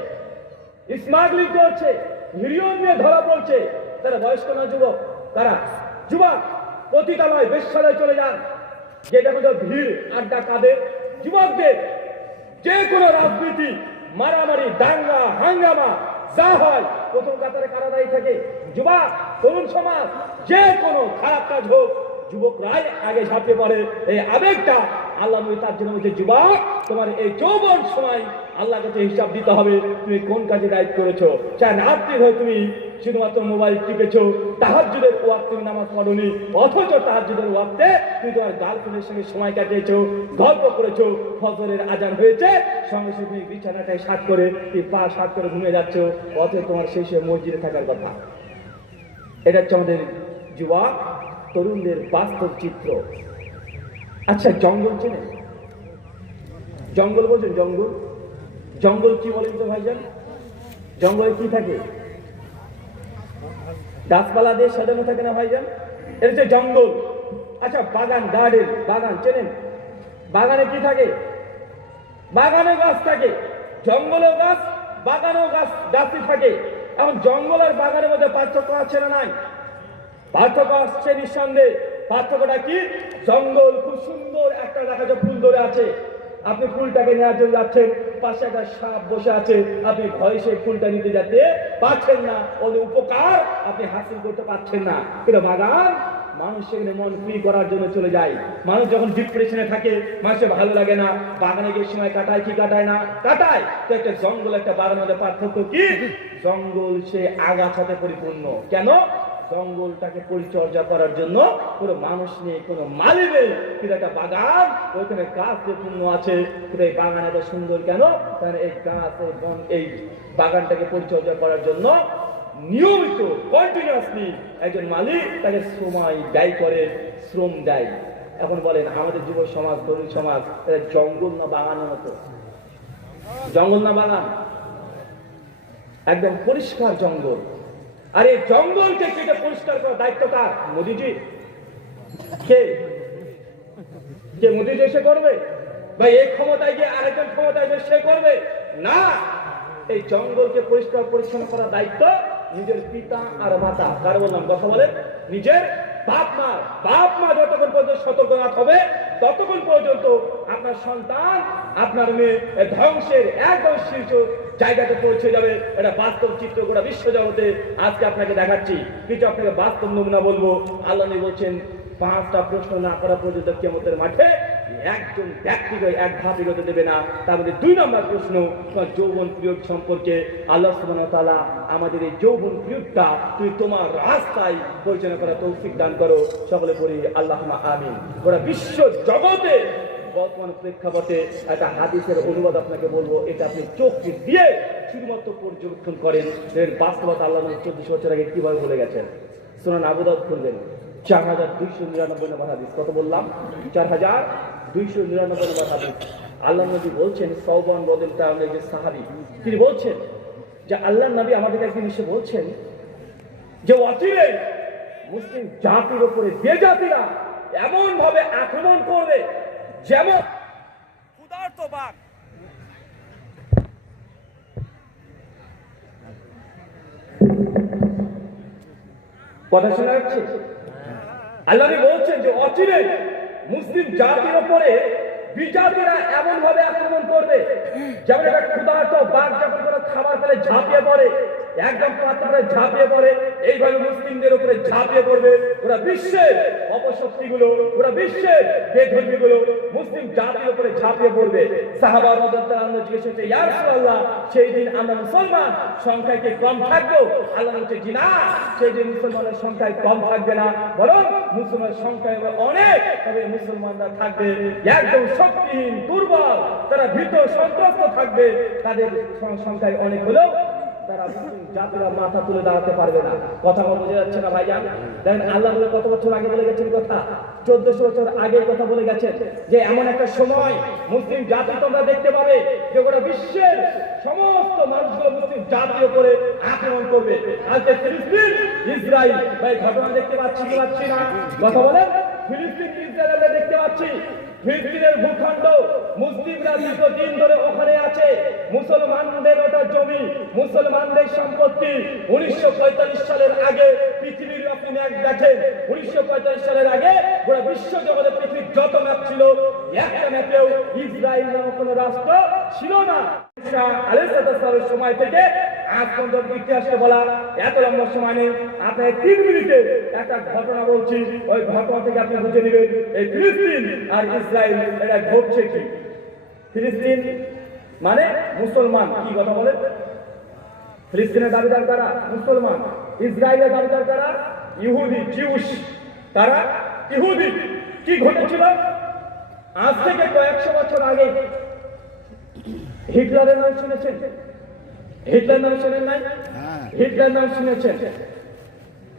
স্মাগলিং করছে, হিরিয়ন নিয়ে ধরা পড়ছে, তারা বয়স্ক না যুবক? তারা যুবক। পতিতালয় বেশ্যালয়ে চলে যান, যে দেখো ভিড় আড্ডা কাদের? যুবকদের। যে কোনো রাজনীতি, মারামারি, দাঙ্গা হাঙ্গামা যা হয় প্রথম কাতারে কারা দাঁড়িয়ে থাকে? যুবক, তরুণ সমাজ। যে কোনো খারাপ কাজ হোক যুবকরাই আগে ঝাঁপিয়ে পড়ে। এই আবেগটা আল্লাহ নবী তার জন্য বলছে, যুবক তোমার এই যৌবন সময় আল্লাহর কাছে হিসাব দিতে হবে, তুমি কোন কাজে দায়িত্ব করেছো। চাই নাস্তিক হয়ে তুমি শুধুমাত্র মোবাইল টিপেছো, তাহাজ্জুদের ওয়াক্তে তুমি নামাজ পড়োনি, অথচ তাহাজ্জুদের ওয়াক্তে তুমি তোমার গার্লফ্রেন্ডের সঙ্গে সময় কাটিয়েছো, গল্প করেছো, ফজরের আজান হয়েছে সঙ্গে সঙ্গে তুমি বিছানাটায় সাত করে পা সাত করে ঘুমিয়ে যাচ্ছ, অথচ তোমার শেষে মসজিদে থাকার কথা। এটা হচ্ছে আমাদের যুবক তরুণদের বাস্তব চিত্র। আচ্ছা, জঙ্গল চেনে? জঙ্গল বলছেন? জঙ্গল, জঙ্গল কি বলেন তো ভাইজান? জঙ্গলে কি থাকে? গাছপালা দিয়ে সাজানো থাকে না ভাইজান? এটা হচ্ছে জঙ্গল। আচ্ছা, বাগান, গার্ডেন, বাগান চেনেন? বাগানে কি থাকে? বাগানে গাছ থাকে, জঙ্গলেও গাছ, বাগানেও গাছ, গাছই থাকে। এখন জঙ্গল আর বাগানের মধ্যে পার্থক্য আছে না নাই? পার্থক্য আসছে নিঃসন্দেহে। পার্থক্যটা কি? জঙ্গল খুব সুন্দর একটা দেখা যায় ফুল ধরে আছে, আপনি ফুলটাকে নেওয়ার জন্য যাচ্ছেন, পাশে একটা সাপ বসে আছে, আপনি ভয়ে সেই ফুলটা নিতে যেতে পারছেন না, ওদের উপকার আপনি হাসিল করতে পারছেন না। কিন্তু বাগান, মানুষ সেখানে মন ফ্রি করার জন্য চলে যায়। মানুষ যখন ডিপ্রেশনে থাকে, মানুষের ভালো লাগে না, বাগানে গিয়ে সময় কাটায় কি কাটায় না? কাটায়। তো একটা জঙ্গল একটা বাগানের মধ্যে পার্থক্য কি? জঙ্গল সে আগাছাতে পরিপূর্ণ। কেন? জঙ্গলটাকে পরিচর্যা করার জন্য কোনো মানুষ নেই, কোনো মালি নেই। কিন্তু একটা বাগান, ওইখানে গাছ যে পূর্ণ আছে। কিন্তু এই বাগান এত সুন্দর কেন? কারণ এই গাছ, এই বাগানটাকে পরিচর্যা করার জন্য নিয়মিত কন্টিনিউয়াসলি একজন মালিক তাকে সময় ব্যয় করে, শ্রম দেয়। এখন বলেন আমাদের যুব সমাজ, তরুণ সমাজ, জঙ্গল না বাগানের মতো? জঙ্গল না বাগান? একদম পরিষ্কার জঙ্গল। আর এই জঙ্গলকে কেটে পরিষ্কার করার দায়িত্ব কার? মোদিজি। কে কে মোদিজি এসে করবে? বা এই ক্ষমতায় গিয়ে আরেকজন ক্ষমতায় এসে সে করবে না। এই জঙ্গলকে পরিষ্কার পরিচ্ছন্ন করার দায়িত্ব নিজের পিতা আর মাতা। কার বললাম? কথা বলে নিজের বাপ মা। বাপ মা যতক্ষণ পর্যন্ত সতর্ক না হবে ততক্ষণ পর্যন্ত আপনার সন্তান, আপনার মেয়ে ধ্বংসের একদম শীর্ষ জায়গাতে পৌঁছে যাবে। এটা বাস্তব চিত্র গোটা বিশ্ব জগতে আজকে আপনাকে দেখাচ্ছি। কিছু আপনাকে বাস্তব নমুনা বলবো। আল্লাহ নবী বলছেন 5টা প্রশ্ন না করা পর্যন্ত কিয়ামতের মাঠে একজন ব্যক্তিকে এক ধাপ এগোতে দেবে না। তার মধ্যে 2 নম্বর প্রশ্ন তোমার যৌবন পিরিয়ড সম্পর্কে। আল্লাহ সুবহানাহু ওয়া তাআলা আমাদের এই যৌবন পিরিয়ডটা তুই তোমার রাস্তায় পরিচালনা করার তৌফিক দান করো। সকলে পড়ি আল্লাহুম্মা আমিন। গোটা বিশ্ব জগতে বর্তমান প্রেক্ষাপটে একটা হাদিসের অনুবাদ আপনাকে বলবো, এটা আপনি চোখ দিয়ে শুধুমাত্র পর্যবেক্ষণ করেন, এর বাস্তবতা আল্লাহ 1400 বছর আগে কিভাবে বলে গেছেন। সুনান আবু দাউদ খুলবেন, 4299 নম্বর হাদিস। কত বললাম? 4299 নম্বর হাদিস। আল্লাহ নবী বলছেন, সাওবান রাদিয়াল্লাহু তাআলা যে সাহাবী, তিনি বলছেন যে আল্লাহর নবী আমাদেরকে একদিন এসে বলছেন যে অচিরে মুসলিম জাতির উপরে বেজাতিরা এমন ভাবে আক্রমণ করবে, যেমন ক্ষুধার্ত বাঘ। কথা শোনা যাচ্ছে? আল্লাহ বলছেন যে অচিরে মুসলিম জাতির উপরে বিজাতিরা এমন ভাবে আক্রমণ করবে, যেমন একটা ক্ষুধার্ত বাঘ যখন কোনো খাবার পেলে ঝাঁপিয়ে পড়ে, একদম পাত্রে ঝাঁপিয়ে পড়ে, এইভাবে মুসলিমদের উপরে ঝাঁপিয়ে পড়বে। ওরা বিশ্বের অপশক্তিগুলো, ওরা বিশ্বের বেধর্মীগুলো মুসলিম জাতির উপরে ঝাঁপিয়ে পড়বে। সাহাবা রাদিয়াল্লাহু আনহু জিজ্ঞেস করছে, ইয়া রাসূলুল্লাহ, সেই দিন আমরা মুসলমান সংখ্যায় কি কম থাকবো? আল্লাহ বলছে, জি না, সেই দিন মুসলমানের সংখ্যায় কম থাকবে না, বরং মুসলমানের সংখ্যায় অনেক, তবে মুসলমানরা থাকবে একদম শক্তিহীন, দুর্বল, তারা ভীত সন্ত্রস্ত থাকবে। তাদের সংখ্যায় অনেক হলেও তারা মুসলিম জাতিরা মাথা তুলে দাঁড়াতে পারবে না। কথা বোঝা যাচ্ছে না ভাইজান? দেখেন আল্লাহ কত বছর আগে বলে গেছেন কথা, 1400 বছর আগে কথা বলে গেছেন যে এমন একটা সময় মুসলিম জাতি তোমরা দেখতে পাবে যে ওরা বিশ্বের সমস্ত মানুষগুলো মুসলিম জাতির উপরে আক্রমণ করবে। আজকে ফিলিস্তিন ইসরায়েল ভাই ঘটনা দেখতে পাচ্ছি কি পাচ্ছি না? কথা বলেন। ফিলিস্তিন ইসরায়েল দেখতে পাচ্ছি, ফিলিস্তিনের ভূখণ্ড মুসলিমরা দীর্ঘদিন ধরে ওখানে আছে, মুসলমানদের ওটা জমি, মুসলমানদের সম্পত্তি। 1945 সালের আগে পৃথিবীর আপনি ম্যাপ দেখেন, 1945 সালের আগে গোটা বিশ্ব জগতে পৃথিবীর যত ম্যাপ ছিল, একটা ম্যাপেও ইসরায়েল নামক কোনো রাষ্ট্র ছিল না। আলাইহিস সময় থেকে আজ পর্যন্ত ইতিহাসে বলা এত লম্বা সময় নেই, আপনার 3 মিনিটে একটা ঘটনা বলছি, ওই ঘটনা থেকে আপনি বুঝে নেবেন এই ফিলিস্তিন আর ইসরায়েল এটা ঘটছে কি। ফিলিস্তিন মানে মুসলমান, কি কথা বলে? ফিলিস্তিনের দাবিদার কারা? মুসলমান। ইসরায়েলের দাবিদার কারা? ইহুদি, জিউস, তারা ইহুদি। কি ঘটেছিল? আজ থেকে কয়েকশো বছর আগে হিটলারের নাম শুনেছেন? হিটলার নাম শুনেন নাই? হিটলার নাম শুনেছেন?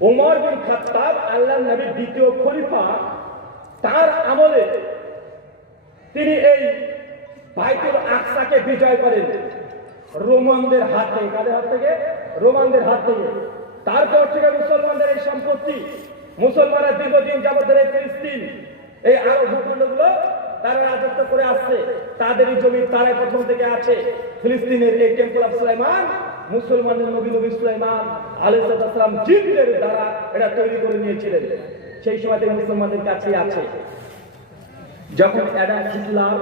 ওমর বিন খাত্তাব, আল্লাহর নবীর দ্বিতীয় খলিফা, তার আমলে তিনি এই বাইতুল আকসাকে বিজয় করেন রোমানদের হাত থেকে। কাদের হাত থেকে? রোমানদের হাত থেকে। তারপর থেকে মুসলমানদের এই সম্পত্তি, মুসলমানরা দীর্ঘদিন যাবত ধরে ফিলিস্তিন এই আরব ভূখণ্ডগুলো তারা রাজত্ব করে আসছে, তাদেরই জমি তারাই প্রথম থেকে আছে। ফিলিস্তিনের এই টেম্পল অফ সুলাইমান মুসলমানদের নবী সুলাইমান আলাইহিস সালাম জিনদের দ্বারা এটা তৈরি করে নিয়েছিলেন, সেই সময় থেকে মুসলমানদের কাছে আছে। যখন অ্যাডাম হিটলার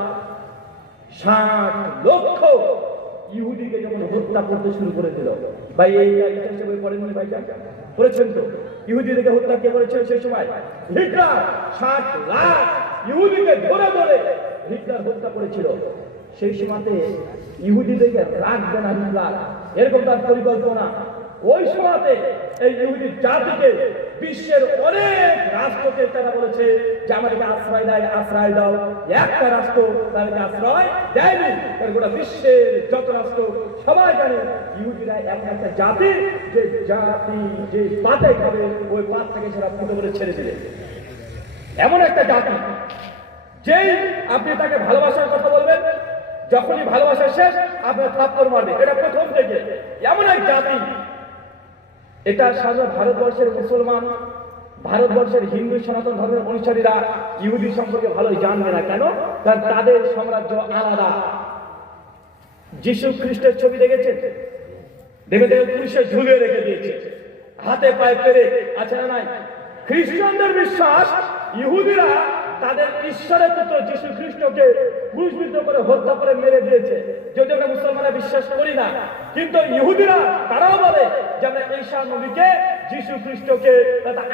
60 লক্ষ ইহুদিকে যখন হত্যা করতে শুরু করে দিল, ভাই এই ইতিহাসে বই পড়েননি ভাই? পড়েছেন তো? ইহুদিদেরকে হত্যা কে করেছিল সেই সময়? হিটলার। 60 লাখ ইহুদিকে ধরে ধরে হিটলার হত্যা করেছিল। সেই সময়তে ইহুদিদেরকে রাখবে না হিটলার, এরকম তার পরিকল্পনা। ওই সময়তে এই ইহুদি জাতিকে বিশ্বের অনেক রাষ্ট্রকে তারা বলেছে যে আমাদেরকে আশ্রয় দেয়, আশ্রয় দাও। একটা রাষ্ট্র তাদেরকে আশ্রয় দেয়নি। গোটা বিশ্বের যত রাষ্ট্র সবাই জানে ইহুদিরা এমন একটা জাতি যে জাতি যে পাতে খাবে ওই পাত থেকে সেটা ফুটো করে ছেড়ে দিলে। এমন একটা জাতি যেই আপনি তাকে ভালোবাসার কথা বলবেন, যখনই ভালোবাসা শেষ আপনার থাপ্পড় মারবে। এটা প্রথম থেকে এমন এক জাতি। এটা সারা ভারতবর্ষের মুসলমান, ভারতবর্ষের হিন্দু সনাতন ধর্মের অনুসারীরা ইহুদি সম্পর্কে ভালোই জানবে না। কেন? কারণ তাদের সাম্রাজ্য আলাদা। যিশু খ্রিস্টের ছবি দেখেছেন? দেখে দেখে পুলিশে ঝুলিয়ে রেখে দিয়েছে, হাতে পায়ে পেরে আছে না নাই? খ্রিস্টানদের বিশ্বাস ইহুদিরা তাদের ঈশ্বরের পুত্র যিশু খ্রিস্টকে ক্রুশবিদ্ধ করে হত্যা করে মেরে দিয়েছে, যদি আমরা মুসলমানরা বিশ্বাস করি না। কিন্তু ইহুদিরা তারাও বলে যে আমরা ঈসা নবীকে, যিশু খ্রিস্টকে,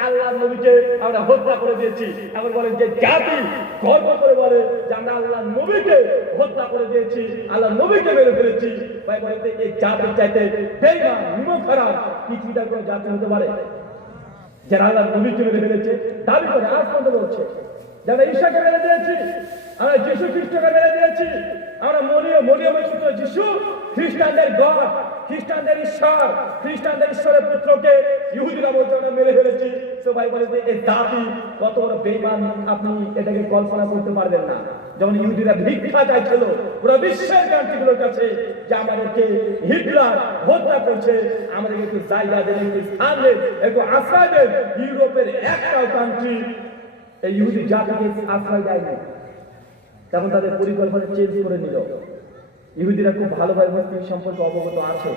আল্লাহ নবীকে আমরা হত্যা করে দিয়েছি। এখন বলেন যে জাতি গর্ব করে বলে যে আমরা আল্লাহ নবীকে হত্যা করে দিয়েছি, আল্লাহ নবীকে মেরে ফেলেছি। ভাই বলেন এই জাতির চাইতে বেঈমান, নিমক খারাপ পৃথিবীতে কোনো জাতি হতে পারে? যারা আল্লাহ নবীকে মেরে ফেলেছে দাবি করে, আজ পর্যন্ত বলছে যারা ঈশাকে মেরে দিয়েছি, আমরা যিশু খ্রিস্টকে মেরে দিয়েছি, আমরা মরিয়মের পুত্র যিশু, খ্রিস্টানদের গড, খ্রিস্টানদের ঈশ্বর, খ্রিস্টানদের ঈশ্বরের পুত্রকে ইহুদিরা বলছে আমরা মেরে ফেলেছি। তো ভাই বলে যে এই জাতি কত বড় বেঈমান আপনি এটাকে কল্পনা করতে পারবেন না। যেমন ইহুদিরা ভিক্ষা চাইছিল পুরো বিশ্বের কান্ট্রিগুলোর কাছে যে আমাদেরকে হিটলার হত্যা করছে, আমাদেরকে একটু জায়গা দেন, একটু স্থান দেন, একটু আশ্রয় দেন। ইউরোপের একটাও কান্ট্রি এই ইহুদি জাতিকে আশ্রয় দেয়নি। তখন তাদের পরিকল্পনা চেঞ্জ করে নিল। ইহুদিরা খুব ভালোভাবে মুসলিম সম্পর্কে অবগত আছে,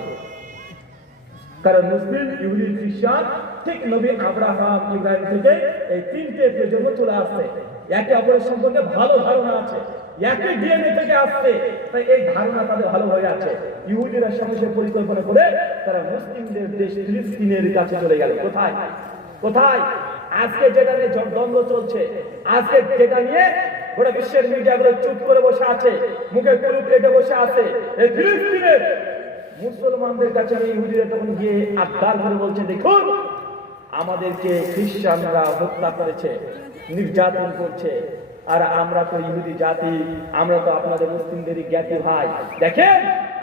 কারণ মুসলিম, ইহুদি, খ্রিস্টান ঠিক নবী আব্রাহাম, ইব্রাহিম থেকে এই তিনটে প্রজন্ম চলে আসছে। একে অপরের সম্পর্কে ভালো ধারণা আছে, একই ডিএনএ থেকে আসছে, তাই এই ধারণা তাদের ভালোভাবে আছে। ইহুদিরা সঙ্গে পরিকল্পনা করে তারা মুসলিমদের দেশ ফিলিস্তিনের কাছে চলে গেল। কোথায় কোথায়? আজকে যেটা নিয়ে দ্বন্দ্ব চলছে, আজকে যেটা নিয়ে গোটা বিশ্বের মিডিয়াগুলো চুপ করে বসে আছে, মুখে কুলুপ রেখে বসে আছে, এই ফিলিস্তিনের মুসলমানদের কাছে ইহুদিরা তখন গিয়ে আবদার করে বলছে, দেখুন আমাদেরকে খ্রিস্টানরা হত্যা করেছে, নির্যাতন করছে, আর আমরা তো ইহুদি জাতি, আমরা তো আপনাদের মুসলিমদেরই জ্ঞাতি ভাই। দেখেন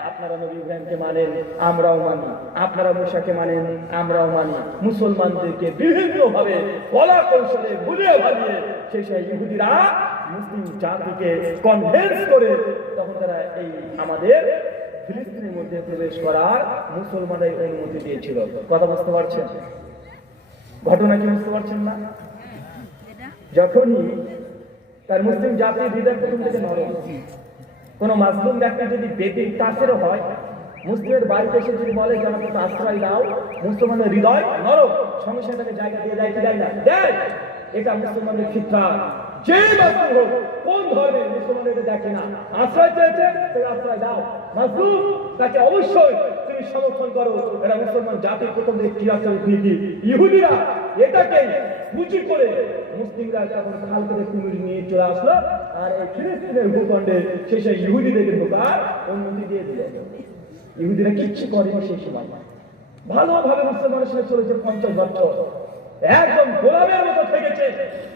আপনারা নবী ইব্রাহিমকে মানেন, আমরাও মানি, আপনারা মুসাকে মানেন, আমরাও মানি। মুসলমানদেরকে বিভিন্ন ভাবে কলা কৌশলে ভুলিয়ে ভালিয়ে সেই ইহুদিরা মুসলিম জাতিকে কনভিন্স করে তখন তারা এই আমাদের ফিলিস্তিনের মধ্যে প্রবেশ করার মুসলমানদের অনুমতি দিয়েছিল। কথা বুঝতে পারছেন? ঘটনা কি বুঝতে পারছেন না? যখনই তার মুসলিম জাতির হৃদয় প্রথম থেকে নরম, কোন মাজলুম ব্যক্তি যদি বেদির কাছেরও হয়, মুসলিমের বাড়িতে এসে যদি বলে যে আমাকে একটু আশ্রয় দাও, মুসলমানের হৃদয় নরম, সঙ্গে সঙ্গে তাকে জায়গা দিয়ে দেয় কি দেয় না? দেয়। এটা মুসলমানের ফিতরা। যে মাজলুম হোক, কোন ধর্মের, মুসলমানের এটা দেখে না। আশ্রয় চেয়েছে, তুমি আশ্রয় দাও। মাজলুম তাকে অবশ্যই তুমি সমর্থন করো। এরা মুসলমান জাতির প্রথম একটি নীতি। ইহুদিরা এটাকে পুঁজি করে মুসলিমরা তখন খাল করে কুমির নিয়ে চলে আসলো, আর এই ফিলিস্তিনের ভূখণ্ডে শেষে ইহুদিদেরকে ঢোকার অনুমতি দিয়ে দিল। ইহুদিরা কিচ্ছু করেনি সেই সময়, ভালোভাবে মুসলমানের সাথে চলেছে 50 বছর, একদম গোলামের মতো থেকেছে,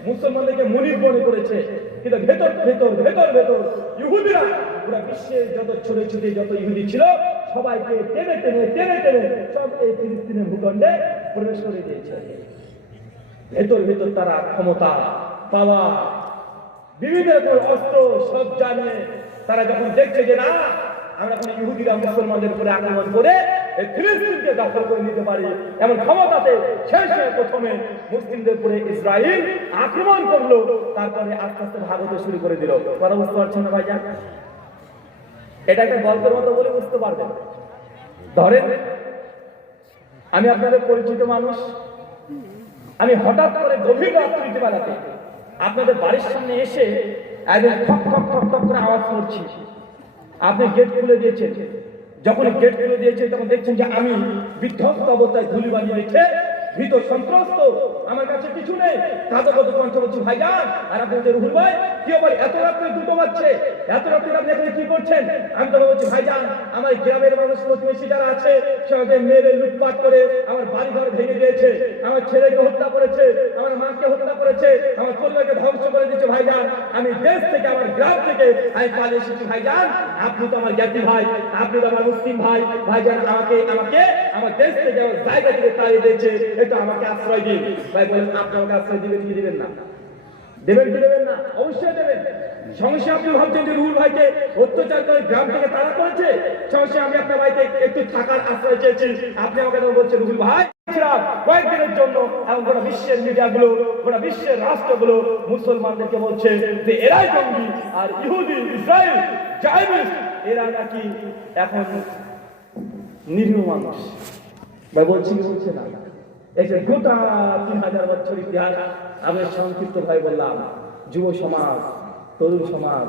মুসলমানদেরকে মুনির মনে করেছে। কিন্তু ভেতর ভেতর ভেতর ভেতর ইহুদিরা পুরো বিশ্বের যত ছোটে ছোটে যত ইহুদি ছিল সবাইকে টেনে টেনে টেনে টেনে সব এই ফিলিস্তিনের ভূখণ্ডে প্রবেশ করে দিয়েছে। ভেতর ভেতর তারা ক্ষমতা, পাওয়া, বিভিন্ন রকম অস্ত্র সব জানে। তারা যখন দেখছে যে না, আমরা কোন ইহুদিরা মুসলমানদের উপরে আক্রমণ করে এই ফিলিস্তিনকে দখল করে নিতে পারি, এমন ক্ষমতাতে শেষে প্রথমে মুসলিমদের উপরে ইসরায়েল আক্রমণ করলো, তারপরে আস্তে আস্তে ভাগ হতে শুরু করে দিল। কথা বুঝতে পারছেন না ভাইজান? এটা একটা গল্পের মতো বলে বুঝতে পারবেন। ধরেন আমি আপনাদের পরিচিত মানুষ, আমি হঠাৎ করে গভীর রাত্রিতে বেলাতে আপনাদের বাড়ির সামনে এসে একদম ঠক ঠক ঠক ঠক করে আওয়াজ করছি। আপনি গেট খুলে দিয়েছেন, যখন গেট খুলে দিয়েছেন তখন দেখছেন যে আমি বিধ্বস্ত অবস্থায় ধুলি বানিয়ে রেখে ভীত সন্ত্রস্ত, আমার কাছে কিছু নেই, কাজে কত কণ্ঠ বলছি ভাইজান। আর আপনি রুহুল ভাই কি ভাই এত রাত্রে দুটো বাজছে, এত রাত্রে আপনি এখানে কি করছেন? আমি তখন বলছি ভাইজান আমার গ্রামের মানুষ প্রতিবেশী যারা আছে সবাইকে মেরে লুটপাট করে আমার বাড়ি ঘর ভেঙে দিয়েছে, আমার ছেলেকে হত্যা করেছে, আমার মাকে হত্যা করেছে, আমার পরিবারকে ধ্বংস করে দিয়েছে ভাইজান। আমি দেশ থেকে, আমার গ্রাম থেকে আমি পালিয়ে এসেছি ভাইজান। আপনি তো আমার জ্ঞাতি ভাই, আপনি তো আমার মুসলিম ভাই, ভাইজান আমাকে আমাকে আমার দেশ থেকে, আমার জায়গা থেকে তাড়িয়ে দিয়েছে, এটা আমাকে আশ্রয় দিন। ভাই বলেন আপনি আমাকে আশ্রয় দিবেন কি দিবেন না? দেবেন কি দেবেন না? অবশ্যই দেবেন। সমস্যা আপনি ভাবছেন যে রুহুল ভাইকে অত্যাচার করে গ্রাম থেকে তাড়া করেছে, সমস্যা আমি আপনার ভাইকে একটু থাকার আশ্রয় চেয়েছি, আপনি আমাকে বলছেন রুহুল ভাই কয়েকদিনের জন্য। এখন গোটা বিশ্বের মিডিয়াগুলো, গোটা বিশ্বের রাষ্ট্রগুলো মুসলমানদেরকে বলছে যে এরাই জঙ্গি, আর ইহুদি, ইসরায়েল, জায়নিস্ট এরা নাকি এখন নিরীহ মানুষ। ভাই বলছি কি বলছে না? এই যে গোটা 3000 বছর ইতিহাস আমি সংক্ষিপ্ত ভাই বললাম, যুব সমাজ, তরুণ সমাজ,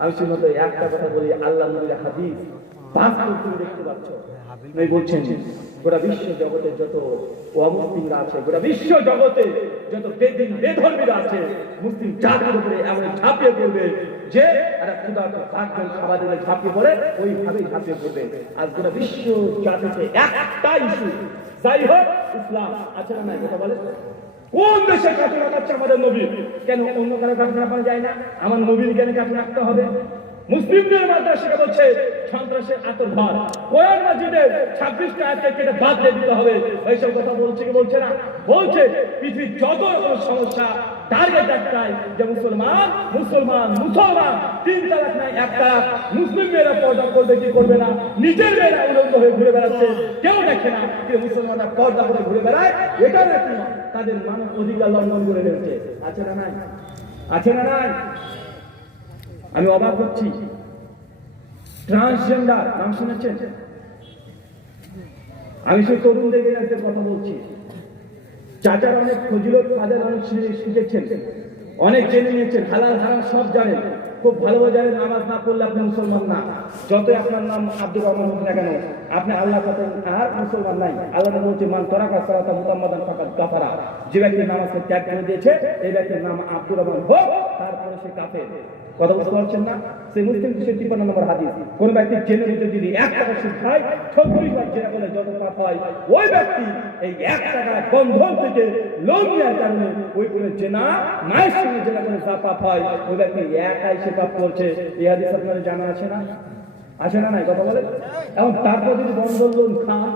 আমি শুধুমাত্র একটা কথা বলি, আল্লাহ নবীর হাদিস বাস্তব তুমি দেখতে পাচ্ছ। উনি বলছেন গোটা বিশ্ব জগতের যত অমুসলিমরা আছে, গোটা বিশ্ব জগতে যত বেদিন বেধর্মীরা আছে, মুসলিম জাতির উপরে এমন ঝাঁপিয়ে পড়বে যে একটা ক্ষুধার্ত কাকজন খাবার দিলে ঝাঁপিয়ে পড়ে, ওইভাবেই ঝাঁপিয়ে পড়বে। আর গোটা বিশ্ব জাতিতে একটা ইস্যু, যাই হোক ইসলাম আছে না নাই? কথা বলে কোন দেশে কাঠি রাখাচ্ছে আমাদের নবী? কেন অন্য কারো কাঠি রাখা যায় না? আমার নবীর কেন কাঠি রাখতে হবে? মুসলিমদের মাদ্রাসাকে বলছে সন্ত্রাসের আতঙ্কবাদ, কোরআন মাজিদের 26টা আয়াতকে কেটে বাদ দিয়ে দিতে হবে। এইসব কথা বলছে কি বলছে না? বলছে পৃথিবীর যত রকম সমস্যা টার্গেট একটাই, যে মুসলমান মুসলমান মুসলমান, 3 তালাক নাই 1 তালাক। মুসলিম মেয়েরা পর্দা করবে কি করবে না, নিজের মেয়েরা উলঙ্গ হয়ে ঘুরে বেড়াচ্ছে, কেউ দেখে না। কিন্তু মুসলমানরা পর্দা করে ঘুরে বেড়ায়, এটা নাকি তাদের মানব অধিকার লঙ্ঘন করে ফেলছে। আছে না নাই? আছে না নাই? আমি অবাক হচ্ছি। ট্রান্সজেন্ডার নাম শুনেছেন? আমি সেই তরুণদের একটা কথা বলছি। চাচার অনেক ফজিলত ফাজার অনেক শিখেছেন, অনেক জেনে নিয়েছেন, হালাল হারাম সব জানেন, খুব ভালোভাবে জানেন। নামাজ না পড়লে আপনি মুসলমান না। যতই আপনার নাম আব্দুর রহমান হোক না কেন, আপনি আল্লাহ আর মুসলমান নাই। আল্লাহ বলছে মান তরাকা সালাতা মুতাম্মাদান ফাকাদ কাফারা। যে ব্যক্তি নামাজকে ত্যাগ করে দিয়েছে এই ব্যক্তির নাম আব্দুর রহমান হোক, তারপরে সে কাফের। কথা বুঝতে পারছেন না? সেই মুসলিম 53 নম্বর হাদিস। কোন ব্যক্তি জেনে বুঝে যদি 1 টাকা সুদ খায় 36 বার জেনা করলে যত পাপ হয়, ওই ব্যক্তি এই 1 টাকা বন্ধন থেকে লোন নেওয়ার কারণে ওই করে জেনা, মায়ের সঙ্গে জেনা করে যা পাপ হয়, ওই ব্যক্তি একাই সে পাপ করছে। এই হাদিস আপনাদের জানা আছে না? আছে না? নাই কথা বলে। এখন তারপর যদি বন্ধন লোন খান,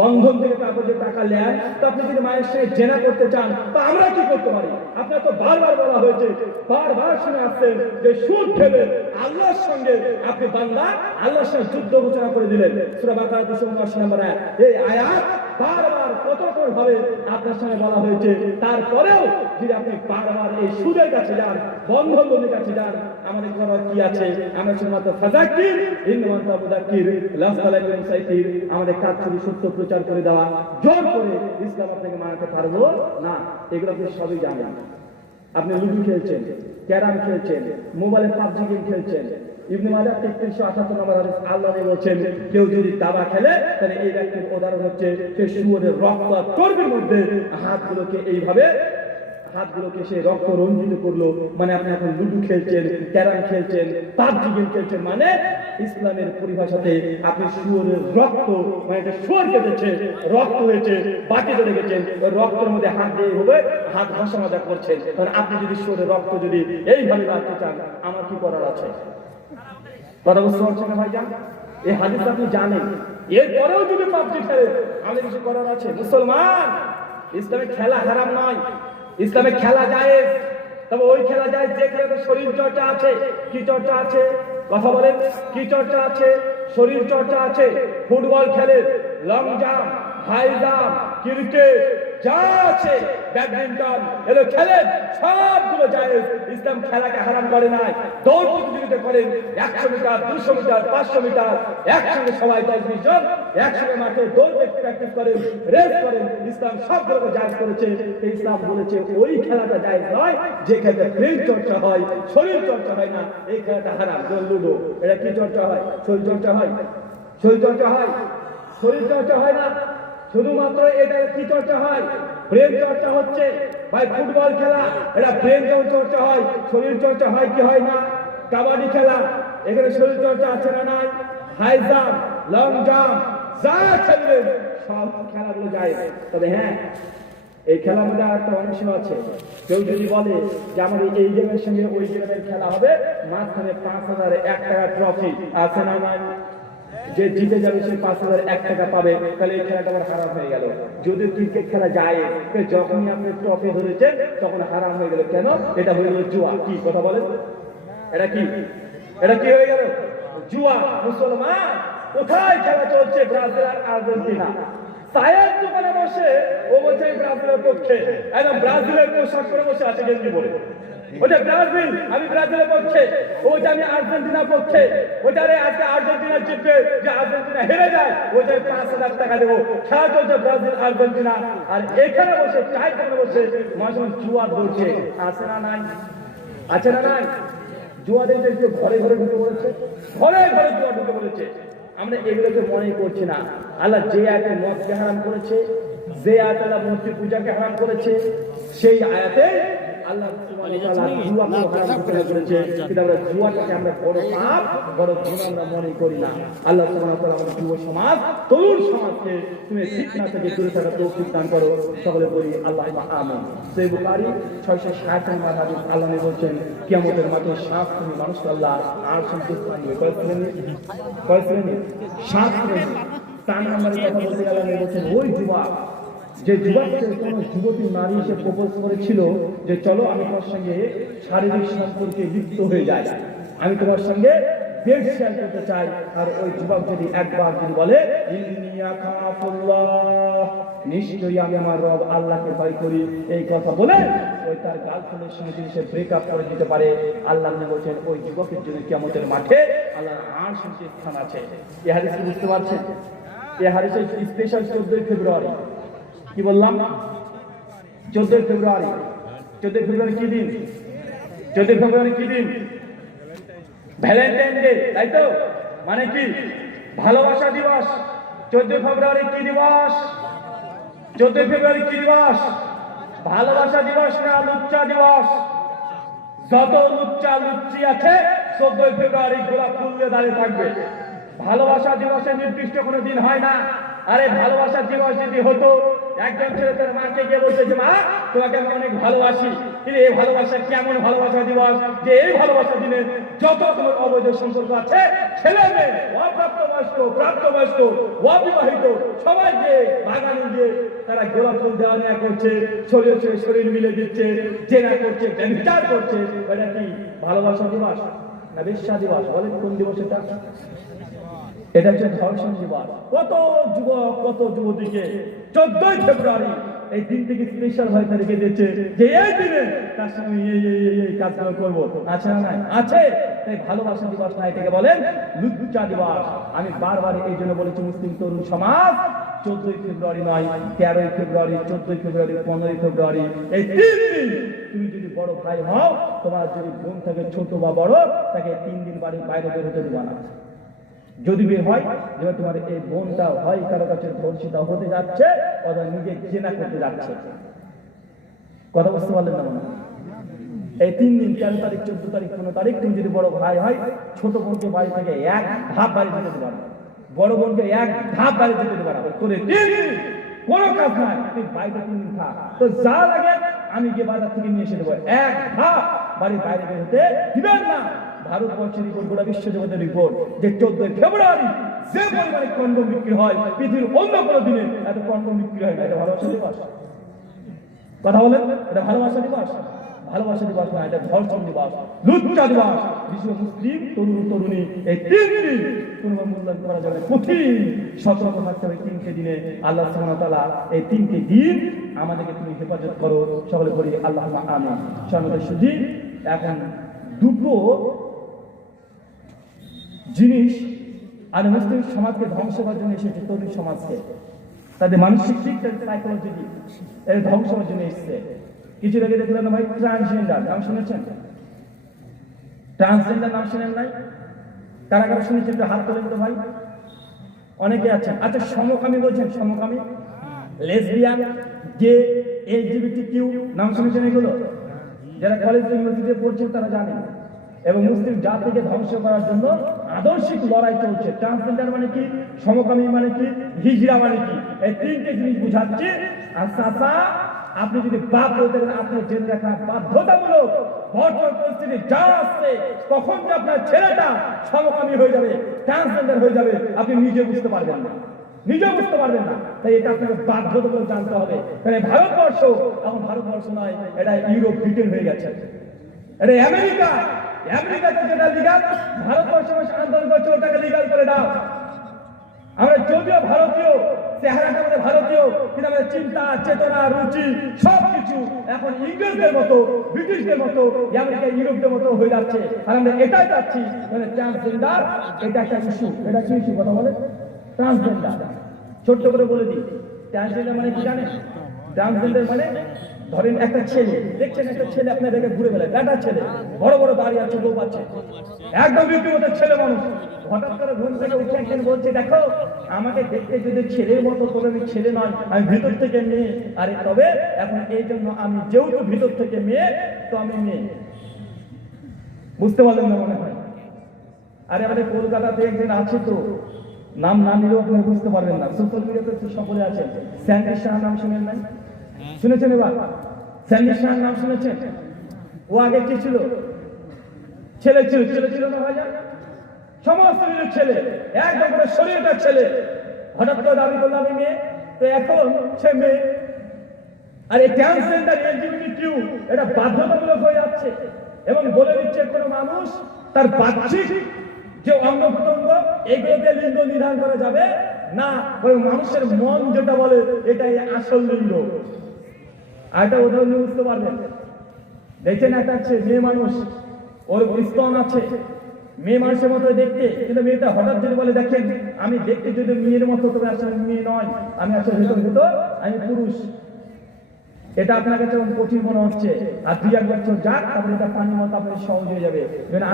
বন্ধন থেকে তারপর যে টাকা নেন, তো আপনি যদি মায়ের সঙ্গে জেনা করতে চান, তা আমরা কি করতে পারি? আপনার তো বারবার বলা হয়েছে, বারবার শুনে আসছেন যে সুদ খেলে আল্লাহর সঙ্গে আপনি বান্দা আল্লাহর সঙ্গে যুদ্ধ ঘোষণা করে দিলেন। সূরা বাকারা 279 নম্বর আয়াত। এই আয়াত বারবার কতক্ষণ ভাবে আপনার সঙ্গে বলা হয়েছে। তারপরেও যদি আপনি বারবার এই সুদের কাছে যান, বন্ধন লোনের কাছে যান, আমাদের করার কি আছে? আমরা শুধুমাত্র ফাযাক্কির ইন্নামা মুযাক্কির লাস্তা লাকা মুসাইতির। আমাদের কাজ শুধু সত্য প্রচার করে দেওয়া, জোর করে ইসলাম আপনাকে মানাতে পারবো না। এগুলো আপনি সবই জানেন। আপনি লুডু খেলছেন, ক্যারাম খেলছেন, মোবাইলে পাবজি গেম খেলছেন। ইবনে মাজাহ 3378 নম্বর হাদিস। আল্লাহ বলেছেন কেউ যদি দাবা খেলে তাহলে এই ব্যক্তির উদাহরণ হচ্ছে সে শুয়োরের রক্ত আর চর্বির মধ্যে হাতগুলোকে এইভাবে হাতগুলোকে সে রক্ত রঞ্জিত করলো। মানে আপনি এখন লুডু খেলছেন, ক্যারাম খেলছেন, পাবজি গেম খেলছেন, মানে ইসলামের পরিভাষাতে আপনি শুয়োরের রক্ত, মানে এটা শুয়োর কেটেছে, রক্ত হয়েছে, বাটিতে রেখেছেন, ওই রক্তের মধ্যে হাত দিয়ে হবে হাত ঘষা মাজা করছেন। কারণ আপনি যদি শুয়োরের রক্ত যদি এইভাবে রাখতে চান, আমার কি করার আছে? কথা বুঝতে পারছেন না ভাইজান? এই হাদিস আপনি জানেন, এরপরেও যদি পাবজি খেলে আমাদের কিছু করার আছে? মুসলমান, ইসলামে খেলা হারাম নয়, ইসলামে খেলা জায়েজ। তবে ওই খেলা জায়েজ যে খেলাতে শরীর চর্চা আছে। কি চর্চা আছে? কথা বলেন, কি চর্চা আছে? শরীর চর্চা আছে। ফুটবল খেলে, long jump, high jump, cricket যা আছে, ব্যাডমিন্টন এগুলো খেলেন, সবগুলো জায়েজ। ইসলাম খেলাকে হারাম করে নাই। দৌড় প্রতিযোগিতা করেন, 100 মিটার, 200 মিটার, 500 মিটার, একসঙ্গে সবাই 10-20 জন একসঙ্গে মাঠে দৌড় প্র্যাকটিস করেন, রেস করেন। ইসলাম সবগুলোকে জায়েজ করেছে। ইসলাম বলেছে ওই খেলাটা জায়েজ নয় যে খেলাতে ব্রেন চর্চা হয়, শরীর চর্চা হয় না, এই খেলাটা হারাম। লুডো, এটা কি চর্চা হয়? শরীর চর্চা হয়? শরীর চর্চা হয়? শরীর চর্চা হয় না, শুধুমাত্র এটা কি চর্চা হয়? ব্রেন চর্চা হচ্ছে। ভাই ফুটবল খেলা, এটা ব্রেন চর্চা হয়, শরীর চর্চা হয় কি হয় না? কাবাডি খেলা, এখানে শরীর চর্চা আছে না নাই? হাই জাম্প, লং জাম্প যা খেলবেন সব খেলাগুলো যায়। তবে হ্যাঁ, এই খেলার মধ্যে একটা অংশ আছে। কেউ যদি বলে যে আমাদের এই গেমের সঙ্গে ওই গেমের খেলা হবে, মাঝখানে 5001 টাকা ট্রফি আছে না নাই? যে জিতে যাবে সে 5001 টাকা পাবে, তাহলে এই খেলাটা আবার হারাম হয়ে গেল। যদি ক্রিকেট খেলা যায়, যখনই আপনি ট্রফি ধরেছেন তখন হারাম হয়ে গেল। কেন? এটা হয়ে গেল জুয়া। কি কথা বলেন? এটা কি? এটা কি হয়ে গেল? জুয়া। মুসলমান, কোথায় খেলা চলছে? ব্রাজিল আর আর্জেন্টিনা। চায়ের দোকানে বসে ও বলছে ব্রাজিলের পক্ষে, একদম ব্রাজিলের পোশাক পরে বসে আছে গেঞ্জি পরে। ওটা ব্রাজিল, আমি ব্রাজিলের পক্ষে। ওটা আমি আর্জেন্টিনার পক্ষে। ওটারে আজকে আর্জেন্টিনা জিতবে, যে আর্জেন্টিনা হেরে যায় ওটাই 5000 টাকা দেবো। খেলা চলছে ব্রাজিল আর্জেন্টিনা, আর এখানে বসে চায়ের দোকানে বসে মানুষ জুয়া ধরছে। আছে না নাই? আছে না নাই? জুয়া দেখতে ঘরে ঘরে ঢুকে বলেছে, ঘরে ঘরে জুয়া ঢুকে বলেছে। আমরা এগুলোকে মনে করছি না। আল্লাহ যে আয়াতে মদকে হারাম করেছে, যে আয়াতে আল্লাহ মূর্তি পূজাকে হারাম করেছে, সেই আয়াতে আল্লাহ সুবহানাহু ওয়া তাআলা জুয়াকে হারাম করেছে। কিন্তু আমরা জুয়াটাকে আমরা বড় পাপ, বড় গুনাহ আমরা মনে করি না। আল্লাহ সুবহানাহু ওয়া তাআলা আমাদের যুব সমাজ, তরুণ সমাজকে তুমি ফিতনা থেকে দূরে থাকার তৌফিক দান করো। সকলে বলি আল্লাহুম্মা আমিন। সহিহ বুখারী 660 নম্বর হাদিস। আল্লাহ নবী বলেন কিয়ামতের মাঠে 7 শ্রেণীর মানুষকে আল্লাহ আর সন্তুষ্ট করবে। কয় শ্রেণী? 7 শ্রেণী। 4 নম্বরের কথা বলতে গেলে আল্লাহ বলেন ওই যুবক, যে যুবককে কোন যুবতী নারী এসে প্রপোজ করেছিল যে চলো আমি তোমার সঙ্গে শারীরিক সম্পর্কে লিপ্ত হয়ে যাই, আমি তোমার সঙ্গে পেট শেয়ার করতে চায়। আর ওই যুবক যদি একবার যদি বলে ইন্নী আখাফুল্লাহ, নিশ্চয়ই আমি আমার রব আল্লাহকে ভয় করি, এই কথা বলে ওই তার গার্লফ্রেন্ডের সঙ্গে যদি সে ব্রেকআপ করে দিতে পারে, আল্লাহ বলছেন ওই যুবকের জন্য কিয়ামতের মাঠে আল্লাহর আরশ নিচে স্থান আছে। এই হাদিস কি বুঝতে পারছেন? এই হাদিসের স্পেশাল 14 ফেব্রুয়ারি, কি বললাম? 14 ফেব্রুয়ারি। 14 ফেব্রুয়ারি কি দিন? 14 ফেব্রুয়ারি কি দিন? ভ্যালেন্টাইন ডে, তাই তো? মানে কি? ভালোবাসা দিবস। 14 ফেব্রুয়ারি কি দিবস? 14 ফেব্রুয়ারি কি দিবস? ভালোবাসা দিবস না, লুচ্চা দিবস। যত লুচ্চা লুচ্চি আছে 14 ফেব্রুয়ারি গোলাপ ফুল দিয়ে দাঁড়িয়ে থাকবে। ভালোবাসা দিবসের নির্দিষ্ট কোনো দিন হয় না। আরে ভালোবাসা দিবস যদি হতো, একজন ছেলে তার মাকে গিয়ে বলছে যে মা তোমাকে আমি অনেক ভালোবাসি, কিন্তু এই ভালোবাসা কেমন ভালোবাসা দিবস যে এই ভালোবাসা দিনে যত তোমার অবৈধ সম্পর্ক আছে, ছেলে মেয়ে, অপ্রাপ্তবয়স্ক, প্রাপ্তবয়স্ক, অবিবাহিত সবাইকে বাগানে গিয়ে তারা গোলাপ ফুল দেওয়া নেওয়া করছে, শরীর শরীর মিলে দিচ্ছে, জেনা করছে, ব্যভিচার করছে। এটা কি ভালোবাসা দিবস না বেশ্যা দিবস? বলেন কোন দিবস এটা? এটা হচ্ছে ধর্ষণ দিবস। কত যুবক কত যুবতীকে 14 ফেব্রুয়ারি এই দিনটিকে স্পেশাল ভাবে রেখে দিয়েছে যে এই দিনে তার সঙ্গে এই কাজগুলো করবো। আছে না? নাই আছে। তাই ভালোবাসা দিবস না, এটাকে বলেন লুচ্চা দিবস। আমি বারবার এই জন্য বলেছি মুসলিম তরুণ সমাজ 14 ফেব্রুয়ারি নয়, 13 ফেব্রুয়ারি, 14 ফেব্রুয়ারি, 15 ফেব্রুয়ারি, এই 3 দিন তুমি যদি বড় ভাই হও, তোমার যদি বোন থাকে ছোট বা বড়, তাকে 3 দিন বাড়ির বাইরে বের হতে দিবা না। যদি বের হয় যেমন তোমার এই বোনটা হয় কারো কাছে ধর্ষিতা হতে যাচ্ছে অথবা নিজে জেনা করতে যাচ্ছে। কথা বুঝতে পারলেন না? মনে এই 3 দিন 13 তারিখ, 14 তারিখ, 15 তারিখ তুমি যদি বড় ভাই হয়, ছোট বোনকে বাড়ি থেকে এক ধাপ বাড়ি যেতে দেবা না, বড় বোনকে এক ধাপ বাড়ি যেতে দেবা না। তোরে 3 দিন কোনো কাজ নাই, তুই বাইরে 3 দিন থাক, তো যা লাগে আমি গিয়ে বাজার থেকে নিয়ে এসে দেবো। এক ধাপ বাড়ির বাইরে বের হতে দিবেন না। ভারতবর্ষের রিপোর্ট, গোটা বিশ্ব জগতের রিপোর্ট যে 14 ফেব্রুয়ারি যে পরিমাণে কন্ডম বিক্রি হয় পৃথিবীর অন্য কোনো দিনে এত কন্ডম বিক্রি হয় না। এটা ভালোবাসা দিবস? কথা বলেন, এটা ভালোবাসা দিবস? ভালোবাসা দিবস না, এটা ধর্ষণ দিবস, লুচ্চা দিবস। বিশ্ব মুসলিম তরুণ তরুণী এই 3 দিন কোনো মূল্যায়ন করা যাবে, কঠিন সতর্ক থাকতে হবে। 3টে দিনে আল্লাহ সুবহানাহু ওয়া তাআলা এই 3টে দিন আমাদেরকে তুমি হেফাজত করো। সকলে বলি আল্লাহুম্মা আমিন। সম্মানিত সুধী, এখন দুটো জিনিস আর মুসলিম সমাজকে ধ্বংস করার জন্য এসেছে, তরুণ সমাজকে তাদের মানসিক দিক, তাদের সাইকোলজি দিক এর ধ্বংস করার জন্য এসেছে। কিছু আগে দেখলেন না ভাই, ট্রান্সজেন্ডার নাম শুনেছেন? ট্রান্সজেন্ডার নাম শুনেন নাই? কারা কারা শুনেছেন হাত তোলেন তো ভাই? অনেকে আছেন। আচ্ছা, সমকামী বলছেন? সমকামী, লেসবিয়ান, গে, এলজিবিটিকিউ নাম শুনেছেন? এগুলো যারা কলেজ ইউনিভার্সিটিতে পড়ছেন তারা জানেন। এবং মুসলিম জাতিকে ধ্বংস করার জন্য আদর্শিক লড়াই চলছে। ট্রান্সজেন্ডার মানে কি, সমকামী মানে কি, হিজড়া মানে কি, এই 3টে জিনিস বুঝাচ্ছে। আর চাচা, আপনি যদি বাপ হতে পারেন, আপনার জেনে রাখা বাধ্যতামূলক। বর্তমান পরিস্থিতি যা আসছে, কখন যে আপনার ছেলেটা সমকামী হয়ে যাবে, ট্রান্সজেন্ডার হয়ে যাবে, আপনি নিজে বুঝতে পারবেন না, নিজে বুঝতে পারবেন না। তাই এটা আপনাকে বাধ্যতামূলক জানতে হবে। কারণ ভারতবর্ষ এখন ভারতবর্ষ নয়, এটা ইউরোপ, ব্রিটেন হয়ে গেছে, এটা আমেরিকা। আমেরিকাতে যেটা লিগাল, ভারতবর্ষে আন্দোলন করছে ওটাকে লিগাল করে দাও। আমরা যদিও ভারতীয়, চেহারাটা আমাদের ভারতীয়, কিন্তু আমাদের চিন্তা, চেতনা, রুচি সবকিছু এখন ইংরেজদের মতো, ব্রিটিশদের মতো, আমেরিকা, ইউরোপদের মতো হয়ে যাচ্ছে। আর আমরা এটাই চাচ্ছি, মানে ট্রান্সজেন্ডার এটা একটা ইস্যু। এটা কি ইস্যু? কথা বলে ট্রান্সজেন্ডার। ছোট্ট করে বলে দিই, ট্রান্সজেন্ডার মানে কি জানেন? ট্রান্সজেন্ডার মানে ধরেন একটা ছেলে, দেখছেন একটা ছেলে আপনার দেখে ঘুরে বেড়ায়, বেটা ছেলে, বড় বড় বাড়ি আছে, বউ আছে, একদম রীতিমতো ছেলে মানুষ। হঠাৎ করে ঘুম থেকে উঠে একজন বলছে, দেখো আমাকে দেখতে যদি ছেলের মতো, তবে আমি ছেলে নয়, আমি ভিতর থেকে মেয়ে। আরে তবে এখন এই জন্য আমি যেহেতু ভিতর থেকে মেয়ে, তো আমি মেয়ে। বুঝতে পারলেন না মনে হয়? আরে আমাদের কলকাতাতে একজন আছে, তো নাম না নিলেও আপনি বুঝতে পারবেন না, সোশ্যাল মিডিয়াতে সকলে আছেন। স্যান্ডি শাহ নাম শুনেন নাই? শুনেছেন? এবার স্যান্ডি শাহ নাম শুনেছেন? ও আগে কি ছিল? ছেলে ছিল, ছেলে ছিল না ভাইয়া? সমস্ত মিলের ছেলে, একদম করে শরীরটা ছেলে। হঠাৎ করে দাবি করলাম আমি মেয়ে, তো এখন সে মেয়ে। আর এই ট্রান্সজেন্ডার, এলজিবিটিকিউ এটা বাধ্যতামূলক হয়ে যাচ্ছে এবং বলে দিচ্ছে কোনো মানুষ তার বাহ্যিক যে অঙ্গ প্রত্যঙ্গ এগুলোতে লিঙ্গ নির্ধারণ করা যাবে না, ওই মানুষের মন যেটা বলে এটাই আসল লিঙ্গ। আর একটা উদাহরণ বুঝতে পারবেন, দেখছেন একটা মেয়ে মানুষ, ওর স্তন আছে, মেয়ে মানুষের মতো দেখতে, কিন্তু মেয়েটা হঠাৎ যদি বলে দেখেন আমি দেখতে যদি মেয়ের মতো, তবে আসলে মেয়ে নয়, আমি আসলে ভিতর আমি পুরুষ। এটা আপনার কাছে কঠিন মনে হচ্ছে, আর 2-1 বছর যাক, তারপরে এটা পানির মতো আপনার সহজ হয়ে যাবে।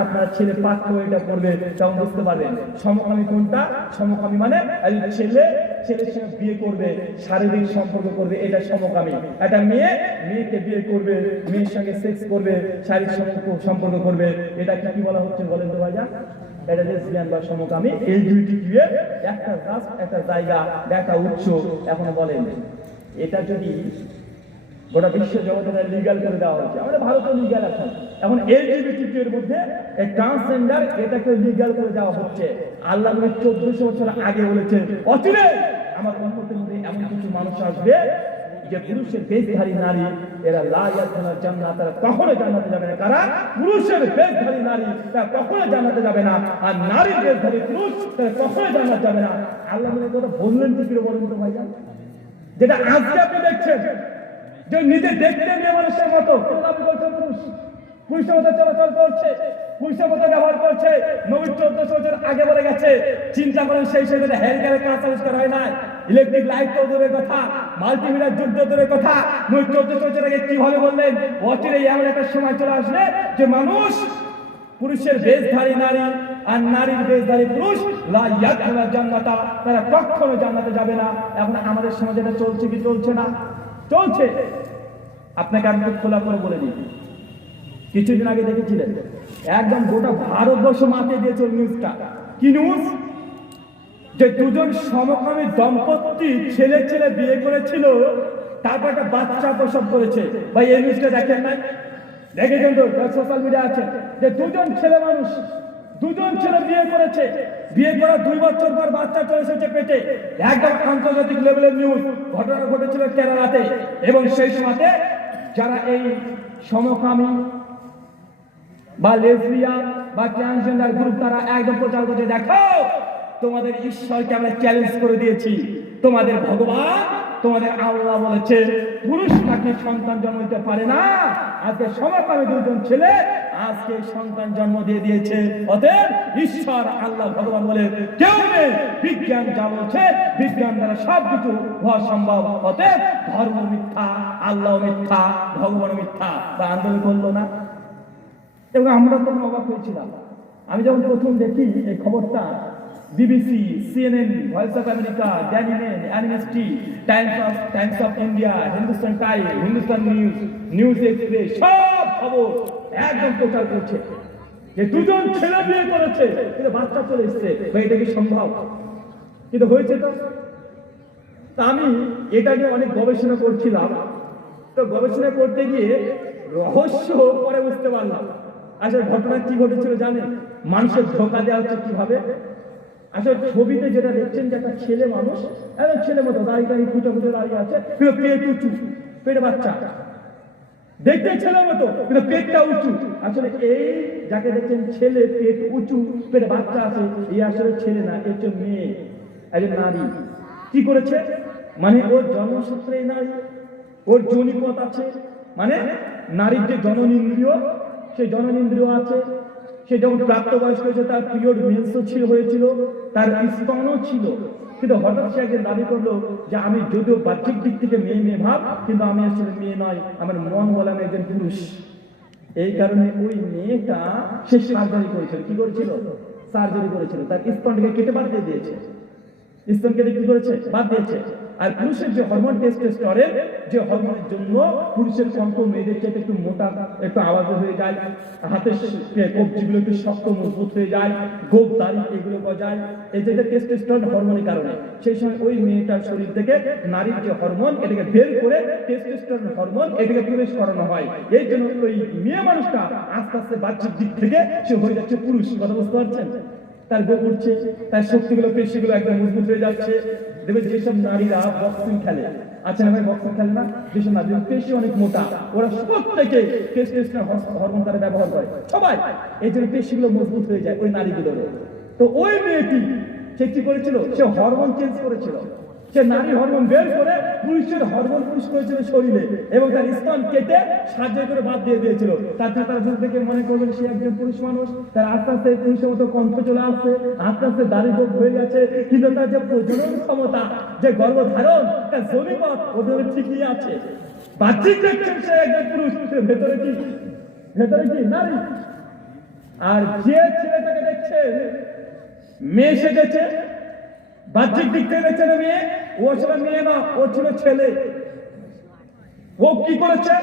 আপনার ছেলে পাত্র এটা করবে, তখন বুঝতে পারবেন সমকামী কোনটা। সমকামী মানে ছেলের সঙ্গে বিয়ে করবে, শারীরিক সম্পর্ক করবে, এটা সমকামী। একটা মেয়েকে বিয়ে করবে, মেয়ের সঙ্গে সেক্স করবে, শারীরিক সম্পর্ক করবে, এটা কি বলা হচ্ছে বলেন তো ভাইয়া? এটা লেসবিয়ান বা সমকামী। এই দুইটি কি একটা রাস্ট, একটা জায়গা, একটা উৎস। এখন বলেন এটা যদি গোটা বিশ্ব জগতে লিগাল করে দেওয়া হচ্ছে, আমাদের ভারতে লিগাল আছে, এখন এলজিবিটি এর মধ্যে ট্রান্সজেন্ডার এটাকে লিগাল করে দেওয়া হচ্ছে। আল্লাহ 1400 বছর আগে বলেছেন অচিরে আমার উম্মতের মধ্যে এমন কিছু মানুষ আসবে যে পুরুষের বেশধারী নারী এরা লা ইয়াদখুলুনা জান্নাত, তারা কখনো জান্নাতে যাবে না। কারা? পুরুষের বেশধারী নারী, তারা কখনো জান্নাতে যাবে না, আর নারীর বেশধারী পুরুষ তারা কখনো জান্নাত যাবে না। আল্লাহ কথা বললেন কি করে বলুন তো ভাইজান? যেটা আজকে আপনি দেখছেন যে নিজে দেখতে মেয়ে মানুষের মতো পুরুষের মতো চলাচল করছে, পুরুষের মতো ব্যবহার করছে। নবী 1400 বছর আগে বলে গেছে। চিন্তা করেন সেই সময় হেয়ার ক্যারের কাজ আবিষ্কার হয় না, ইলেকট্রিক লাইট তো দূরের কথা, মাল্টিমিটার যুদ্ধ দূরের কথা। নবী 1400 বছর আগে কিভাবে বললেন অচিরে এমন একটা সময় চলে আসবে যে মানুষ পুরুষের বেশধারী নারী আর নারীর বেশধারী পুরুষ লা ইয়াদখুলুনা জান্নাতা, তারা কখনো জান্নাতে যাবে না। এখন আমাদের সমাজে এটা চলছে কি চলছে না? চলছে। আপনাকে আমি খোলা করে বলে দিই, কিছুদিন আগে দেখেছিলেন একদম গোটা ভারতবর্ষ মাঠে দিয়েছে নিউজটা। কি নিউজ? যে দুজন সমকামী দম্পতি ছেলে বিয়ে করেছিল, তারপর একটা বাচ্চা প্রসব করেছে। ভাই এই নিউজটা দেখেন নাই? দেখেছেন তো? সোশ্যাল মিডিয়া আছে যে দুজন ছেলে বিয়ে করেছে, বিয়ে করার 2 বছর পর বাচ্চা চলে এসেছে পেটে। একদম আন্তর্জাতিক লেভেলের নিউজ। ঘটনা ঘটেছিল কেরালাতে। এবং সেই সময়তে যারা এই সমকামী বা লেসবিয়ান বা ট্রান্সজেন্ডার গ্রুপ, তারা একদম প্রচার করতে, দেখো তোমাদের ঈশ্বরকে আমরা চ্যালেঞ্জ করে দিয়েছি, তোমাদের ভগবান, তোমাদের আল্লাহ বলেছে পুরুষ নাকি সন্তান জন্ম দিতে পারে না। আজকে সমকামী 2জন ছেলে আজকে সন্তান জন্ম দিয়ে দিয়েছে। অতএব ঈশ্বর আল্লাহ ভগবান বলে কেউ নেই। বিজ্ঞান যা বলছে, বিজ্ঞান দ্বারা সবকিছু হওয়া সম্ভব। অতএব ধর্ম মিথ্যা, আল্লাহ মিথ্যা, ভগবান মিথ্যা। বা আন্দোলন করলো না? এবং আমরা তখন অবাক হয়েছিলাম। আমি যখন প্রথম দেখি এই খবরটা, BBC, CNN, Voice of America, Daily Mail, NST, Times of India, Hindustan Time, Hindustan News Express, সব খবর একদম প্রচার করছে যে 2জন ছেলে বিয়ে করেছে, কিন্তু বাচ্চা চলে এসছে। এটা কি সম্ভব? কিন্তু হয়েছে তো। তা আমি এটা নিয়ে অনেক গবেষণা করছিলাম। তো গবেষণা করতে গিয়ে রহস্য পরে বুঝতে পারলাম। আসলে ঘটনা কি ঘটেছিল জানেন? মানুষের ধোঁকা দেওয়া হচ্ছে কিভাবে। আসলে ছবিতে যেটা দেখছেন যে একটা ছেলে মানুষ, একদম ছেলে মতো দাঁড়িয়ে ফুটে দাঁড়িয়ে আছে, কিন্তু পেট উঁচু, পেটে বাচ্চা, দেখতে ছেলে মতো কিন্তু পেটটা উঁচু। আসলে এই যাকে দেখছেন ছেলে, পেট উঁচু, পেটে বাচ্চা আছে, এই আসলে ছেলে না, এর জন্য মেয়ে, একজন নারী। কি করেছে? মানে ওর জন্মসূত্রে নারী, ওর যোনিপথ আছে, মানে নারীর যে জননেন্দ্রিয়, সেই জননেন্দ্রিয় আছে। সে যখন প্রাপ্তবয়স্ক হয়েছে তার পিরিয়ড মেন্সও হয়েছিল, তার স্তনও ছিল। কিন্তু হঠাৎ সে একদিন দাবি করলো যে আমি যদিও বাহ্যিক দিক থেকে মেয়ে ভাব, কিন্তু আমি আসলে মেয়ে নয়, আমার মন বলে আমি একজন পুরুষ। এই কারণে ওই মেয়েটা সে সার্জারি করেছিল। কি করেছিল? সার্জারি করেছিল। তার স্তনটাকে কেটে বাদ দিয়ে দিয়েছে। স্তন কেটে কি করেছে? বাদ দিয়েছে। আর পুরুষের যে হরমোন টেস্টোস্টেরন, যে হরমোনের জন্য পুরুষের কণ্ঠ মেয়েদের চাইতে একটু মোটা, একটু আওয়াজ হয়ে যায়, হাতের কবজিগুলো একটু শক্ত মজবুত হয়ে যায়, গোপ দাড়ি এগুলো গজায়, এই যে টেস্টোস্টেরন হরমোনের কারণে। সেই সময় ওই মেয়েটার শরীর থেকে নারীর যে হরমোন, এটাকে বের করে টেস্টোস্টেরন হরমোন এটাকে প্রবেশ করানো হয়। এই জন্য ওই মেয়ে মানুষটা আস্তে আস্তে বাহ্যিক দিক থেকে সে হয়ে যাচ্ছে পুরুষ। কথা বুঝতে পারছেন? তার গোপ উঠছে, তার শক্তিগুলো, পেশিগুলো একদম মজবুত হয়ে যাচ্ছে। দেখবেন যেসব নারীরা বক্সিং খেলে, আচ্ছা না ভাই, বক্সিং খেলে না, যেসব নারীদের পেশি অনেক মোটা, ওরা প্রত্যেকে টেস্টোস্টেরন হরমোন তারা ব্যবহার করে, সবাই। এই জন্য পেশিগুলো মজবুত হয়ে যায় ওই নারীগুলোর। তো ওই মেয়েটি সে কি করেছিল, সে হরমোন চেঞ্জ করেছিল, সে নারী হরমোন বের করে পুরুষের হরমোন পুরুষ করেছিল শরীরে, এবং তার স্তন কেটে সার্জারি করে বাদ দিয়ে দিয়েছিল। তাতে তারা দূর থেকে মনে করবেন সে একজন পুরুষ মানুষ, তার আস্তে আস্তে পুরুষের মতো কণ্ঠ চলে আসছে, আস্তে আস্তে দাড়ি যোগ হয়ে গেছে, কিন্তু তার যে প্রজনন ক্ষমতা, যে গর্ভধারণ, তার জনিপথ ওদের ঠিকই আছে। বাহ্যিক দেখছেন সে একজন পুরুষ, ভেতরে কি নারী। আর যে ছেলেটাকে দেখছেন মেয়ে সেজেছে, বাহ্যিক দিক থেকে দেখছেন মেয়ে, ও ছিল মেয়ে না, ও ছিল ছেলে। ও কি করেছে,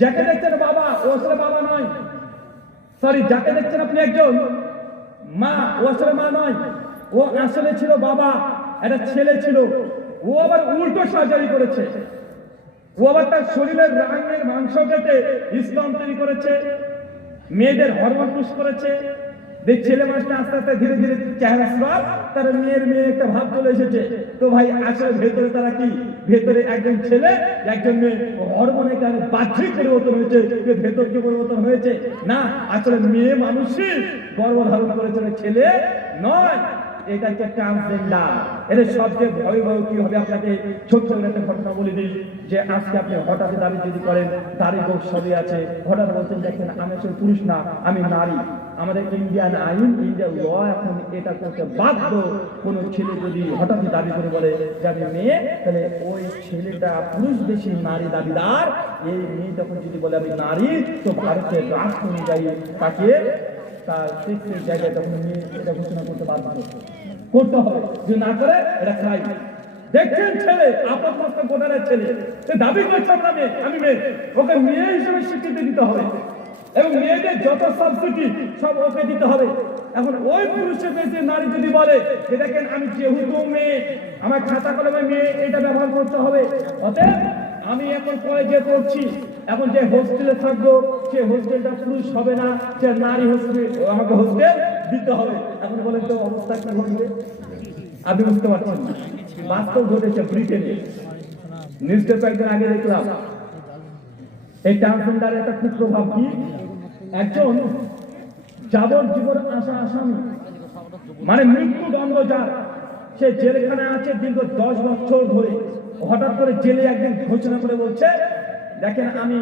যাকে দেখছেন বাবা, ও আসলে বাবা নয়, সরি, যাকে দেখছেন আপনি একজন মা, ও আসলে মা নয়, ও আসলে ছিল বাবা, একটা ছেলে ছিল। ও আবার উল্টো সার্জারি করেছে, ও আবার তার শরীরের রাঙের মাংস কেটে স্তন তৈরি করেছে, মেয়েদের হরমোন পুশ করেছে। দেখ ছেলে মানুষটা আস্তে আস্তে ধীরে ধীরে চেহারা স্বাদ, তার মেয়ে একটা ভাব চলে এসেছে। তো ভাই আসলে ভেতরে তারা কি, ভেতরে একজন ছেলে একজন মেয়ে, হরমোনের কারণে বাহ্যিক পরিবর্তন হয়েছে, ভেতর কি পরিবর্তন হয়েছে না, আসলে মেয়ে মানুষই গর্ভধারণ করেছে, ছেলে নয়। এটা হচ্ছে ট্রান্সজেন্ডার। এটা সবচেয়ে ভয়াবহ কি হবে, আপনাকে ছোট্ট একটা ঘটনা বলে দিই, যে আজকে আপনি হঠাৎ দাবি যদি করেন, দাড়ি গোছ সবই আছে, হঠাৎ বলছেন দেখেন আমি আসলে পুরুষ না, আমি নারী। আমাদের ইন্ডিয়ান আইন, ইন্ডিয়ান ল এখন এটা করতে বাধ্য। কোনো ছেলে যদি হঠাৎ দাবি করে বলে যে আমি মেয়ে, তাহলে ওই ছেলেটা পুরুষ বেশি নারী দাবিদার। এই মেয়ে যখন যদি বলে আমি নারী, তো ভারতের রাষ্ট্র অনুযায়ী তাকে তার সেক্সের জায়গায় তখন নিয়ে এটা ঘোষণা করতে বাধ্য করতে হবে, যদি না করে এটা খাই। দেখছেন ছেলে আপাত মস্তক ভোটারের ছেলে, সে দাবি করছে আমরা মেয়ে, আমি মেয়ে, ওকে মেয়ে হিসেবে স্বীকৃতি দিতে হবে, এবং মেয়েদের যত সাবসিডি সব ওকে দিতে হবে। এখন ওই পুরুষের বেশি নারী যদি বলে যে দেখেন আমি যেহেতু মেয়ে, আমার খাতা কলমে মেয়ে, এটা ব্যবহার করতে হবে, অতএব আমি এখন কলেজে পড়ছি, এখন যে হোস্টেলে থাকবো সে হোস্টেলটা পুরুষ হবে না, সে নারী হোস্টেল, আমাকে হোস্টেল দিতে হবে। এখন বলেন তো অবস্থা কি ঘটবে, আপনি বুঝতে পারছেন না। বাস্তব ঘটেছে ব্রিটেনে, নিউজটা কয়েকদিন আগে দেখলাম। এই ট্রান্সজেন্ডারের একটা খুব প্রভাব কি, একজন যাবজ্জীবন আসামি, মানে মৃত্যুদণ্ড যার, সে জেলখানায় আছে দীর্ঘ 10 বছর ধরে, হঠাৎ করে জেলে একদিন ঘোষণা করে বলছে দেখেন আমি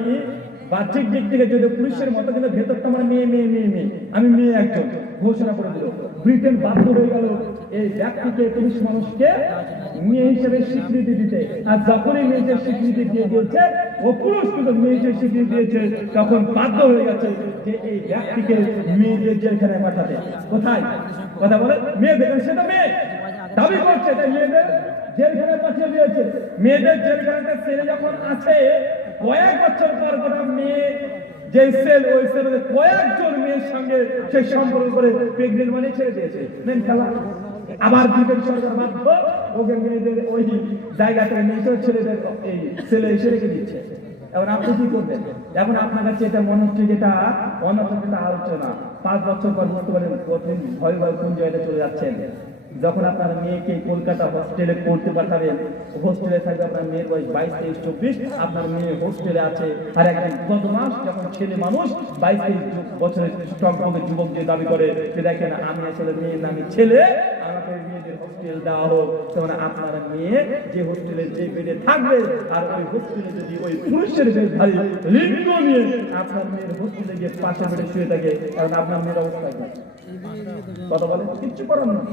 বাহ্যিক দিক থেকে যদি পুলিশের মতো, কিন্তু ভেতরটা আমার মেয়ে মেয়ে মেয়ে মেয়ে, আমি মেয়ে একজন, ঘোষণা করে দিল। ব্রিটেন বাধ্য হয়ে গেল এই ব্যক্তিকে, পুলিশ মানুষকে মেয়ে হিসেবে স্বীকৃতি দিতে। আর যখনই মেয়েদের স্বীকৃতি দিয়ে দিয়েছে, ও পুরুষ কিন্তু মেয়েদের স্বীকৃতি দিয়েছে, তখন বাধ্য হয়ে গেছে যে এই ব্যক্তিকে মেয়েদের জেলখানায় পাঠাতে। কোথায় কথা বলে, মেয়ে দেখেন, সে তো মেয়ে দাবি করছে, তাই মেয়েদের জেলখানায় পাঠিয়ে দিয়েছে। মেয়েদের জেলখানাতে ছেলে যখন আছে, কয়েক বছর পর গোটা মেয়ে যে সেল, ওই সেলে কয়েকজন মেয়ের সঙ্গে সে সম্পর্ক করে প্রেগনেন্ট মানে ছেড়ে দিয়েছে, মেন খেলা। আবার ব্রিটেন সরকার বাধ্য ওকে মেয়েদের ওই জায়গাটা নিয়ে ছেলেদের এই সেলে এসে রেখে দিচ্ছে। এখন আপনি কি করবেন? এখন আপনার কাছে এটা মনে হচ্ছে যেটা অনর্থক আলোচনা, 5 বছর পর বুঝতে পারেন কঠিন ভয় ভয় কোন জায়গাটা চলে যাচ্ছেন। যখন আপনার মেয়েকে কলকাতা হোস্টেলে পড়তে পাঠাবেন, হোস্টেলে থাকবে আপনার মেয়ের বয়স 22, 23, 24, আপনার মেয়ে হোস্টেলে আছে। আর একজন বদমাস যখন ছেলে মানুষ 22, 23 বছরের টকবকে যুবক যে দাবি করে যে দেখেন আমি আসলে মেয়ের নামে ছেলে, আমাকে মেয়েদের হোস্টেল দেওয়া হোক, তখন আপনার মেয়ে যে হোস্টেলে যে বেডে থাকবে, আর ওই হোস্টেলে যদি ওই পুরুষের বেশধারী লিঙ্গ নিয়ে আপনার মেয়ের হোস্টেলে গিয়ে পাশে বেডে শুয়ে থাকে, কারণ আপনার মেয়ের অবস্থা কথা বলে কিচ্ছু করার না।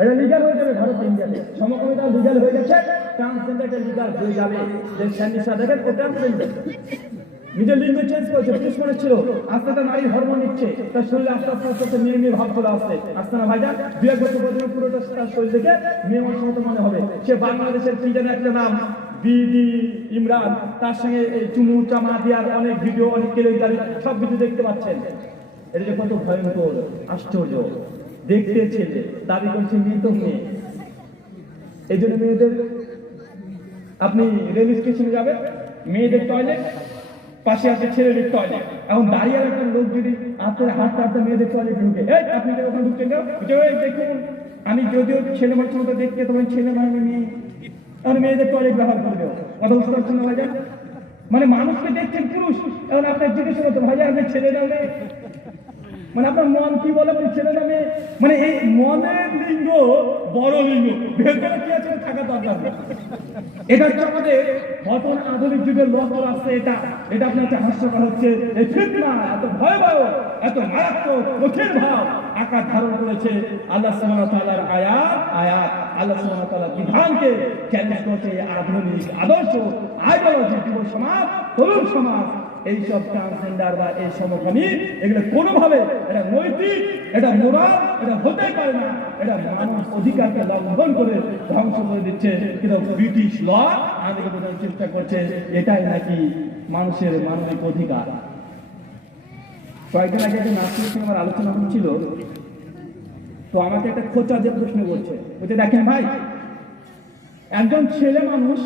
এটা লিগাল হয়ে যাবে ভারত, ইন্ডিয়াতে সমকামিতা লিগাল হয়ে গেছে, ট্রান্সজেন্ডারটা লিগাল হয়ে যাবে। যে স্যান্ডিসা দেখেন ও ট্রান্সজেন্ডার, নিজের লিঙ্গ চেঞ্জ করেছে, পুরুষ মনে ছিল, আস্তে আস্তে নারী হরমোন নিচ্ছে, তার শরীরে আস্তে আস্তে আস্তে আস্তে মেয়ে মেয়ে ভাব চলে আসছে। আসতে না ভাইজান, 2-1 বছর পর্যন্ত পুরোটা তার শরীর দেখে মেয়ে মানুষ মতো মনে হবে। সে বাংলাদেশের কি যেন একটা নাম, বিডি ইমরান, তার সঙ্গে এই চুমু চামা দেওয়ার অনেক ভিডিও, অনেক কেলেঙ্কারি, সব ভিডিও দেখতে পাচ্ছেন। এটা যে কত ভয়ঙ্কর, আশ্চর্য দেখতে ছেলে, দাবি করছে মেয়ে তো মেয়ে। এই জন্য মেয়েদের, আপনি রেল স্টেশনে যাবেন, মেয়েদের টয়লেট পাশে আছে ছেলেদের টয়লেট। এখন দাঁড়িয়ে একটা লোক যদি আপনার হাতটা আপনার মেয়েদের টয়লেট ঢুকে, এই আপনি যে ওখানে ঢুকছেন কেন, দেখুন আমি যদিও ছেলে মানুষের মতো দেখতে, তখন ছেলে মানে মেয়ে, তাহলে মেয়েদের টয়লেট ব্যবহার করে দেবো, কথা বুঝতে পারছেন না ভাইজান? মানে মানুষকে দেখছেন পুরুষ, এখন আপনার জিজ্ঞেস করতে ভাইজান আপনি ছেলে না মেয়ে, মানে আপনার মন কি বলে, মানে ছেলে না মেয়ে, মানে এই মনের লিঙ্গ বড় লিঙ্গ, ভেতরে কি আছে থাকা দরকার নেই। এটা হচ্ছে আমাদের বর্তমান আধুনিক যুগের লক্ষ্য আসছে। এটা আপনার কাছে হাস্যকর হচ্ছে। এই ফিতনা এত ভয়াবহ, এত মারাত্মক কঠিন ভাব আকার ধারণ করেছে। আল্লাহ সুবহানাহু ওয়া তাআলার আয়াত আল্লাহ সুবহানাহু ওয়া তাআলার বিধানকে চ্যালেঞ্জ করছে। আধুনিক আদর্শ, আইডিওলজি, যুব সমাজ, তরুণ সমাজ, এইসব ট্রান্সজেন্ডার বা এই সমকামী, এগুলো কোনোভাবে এটা নৈতিক, এটা মোরাল, এটা হতে পারে না। এটা মানব অধিকারকে লঙ্ঘন করে ধ্বংস করে দিচ্ছে। কিন্তু ব্রিটিশ ল আমাদেরকে বোঝানোর চেষ্টা করছে এটাই নাকি মানুষের মানবিক অধিকার। কয়েকদিন আগে একটা নাস্তিকের সঙ্গে আমার আলোচনা হচ্ছিল, তো আমাকে একটা খোঁচা দিয়ে প্রশ্ন করছে, বলছে দেখেন ভাই, একজন ছেলে মানুষ,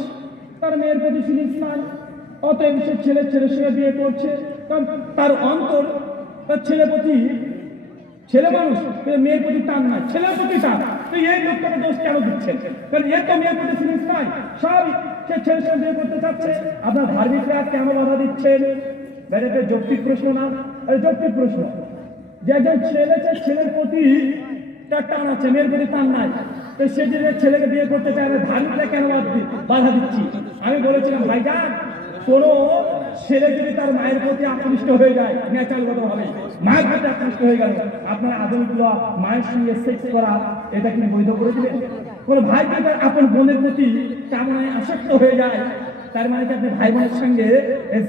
তার মেয়ের প্রতি ফিলিংস নাই, অতএব সে ছেলের সঙ্গে বিয়ে করছে, কারণ তার অন্তর তার ছেলের প্রতি, ছেলে মানুষ মেয়ের প্রতি টান নাই, ছেলের প্রতি টান। তো এই লোকটাকে দোষ কেন দিচ্ছেন? কারণ এর তো মেয়ের প্রতি ফিলিংস নাই, সব সে ছেলের সঙ্গে বিয়ে করতে চাচ্ছে। আপনার ধার্মিকরা কেন বাধা দিচ্ছেন? এটা যৌক্তিক প্রশ্ন না? যৌক্তিক প্রশ্ন যে একজন ছেলের প্রতি তার টান আছে, মেয়ের প্রতি টান নাই, তো সে যে ছেলেকে বিয়ে করতে চায়, ধার্মিকরা কেন বাধা দিচ্ছি? আমি বলেছিলাম ভাইজান, কোনো ছেলে যদি তার মায়ের প্রতি আকৃষ্ট হয়ে যায়, ন্যাচারালগত ভাবে মায়ের প্রতি আকৃষ্ট হয়ে গেল, আপনার আধুনিক মায়ের সঙ্গে সেক্স করা এটা কি বৈধ করে দিবে? কোন ভাই যদি আপন বোনের প্রতি কামনায় আসক্ত হয়ে যায়, তার মানে কি আপনি ভাই বোনের সঙ্গে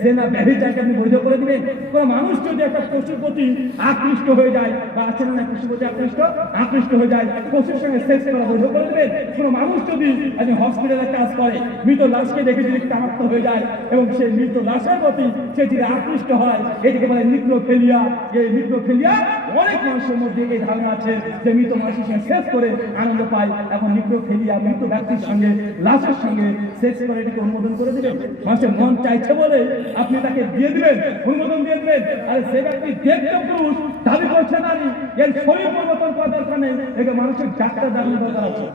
জেনা ব্যভিচারকে আপনি বৈধ করে দিবেন? কোন মানুষ যদি একটা পশুর প্রতি আকৃষ্ট হয়ে যায়, বা আছে না পশুর প্রতি আকৃষ্ট হয়ে যায়, পশুর সঙ্গে সেক্স করা বৈধ করে দিবেন? কোন মানুষ যদি আপনি হসপিটালে কাজ করে, মৃত লাশকে দেখে যদি কামাক্ত হয়ে যায় এবং সেই মৃত লাশের প্রতি সে যদি আকৃষ্ট হয়, এটিকে বলে নিক্রোফিলিয়া। এই নিক্রোফিলিয়া অনেক মানুষের মধ্যে এই ধারণা আছে যে মৃত মানুষের সঙ্গে সেক্স করে আনন্দ পায়। এখন নিক্রোফিলিয়া মৃত ব্যক্তির সঙ্গে, লাশের সঙ্গে সেক্স করে এটিকে অনুমোদন করে দিবেন? মানুষের মন চাইছে বলে আপনি তাকে দিয়ে দিবেন, অনুমোদন দিয়ে দিবেন। আর সে ব্যক্তি দেখতে পুরুষ, দাবি করছে নারী, এর শরীর পরিবর্তন করার দরকার নেই। একে মানুষের ডাক্তার দেখানোর দরকার আছে।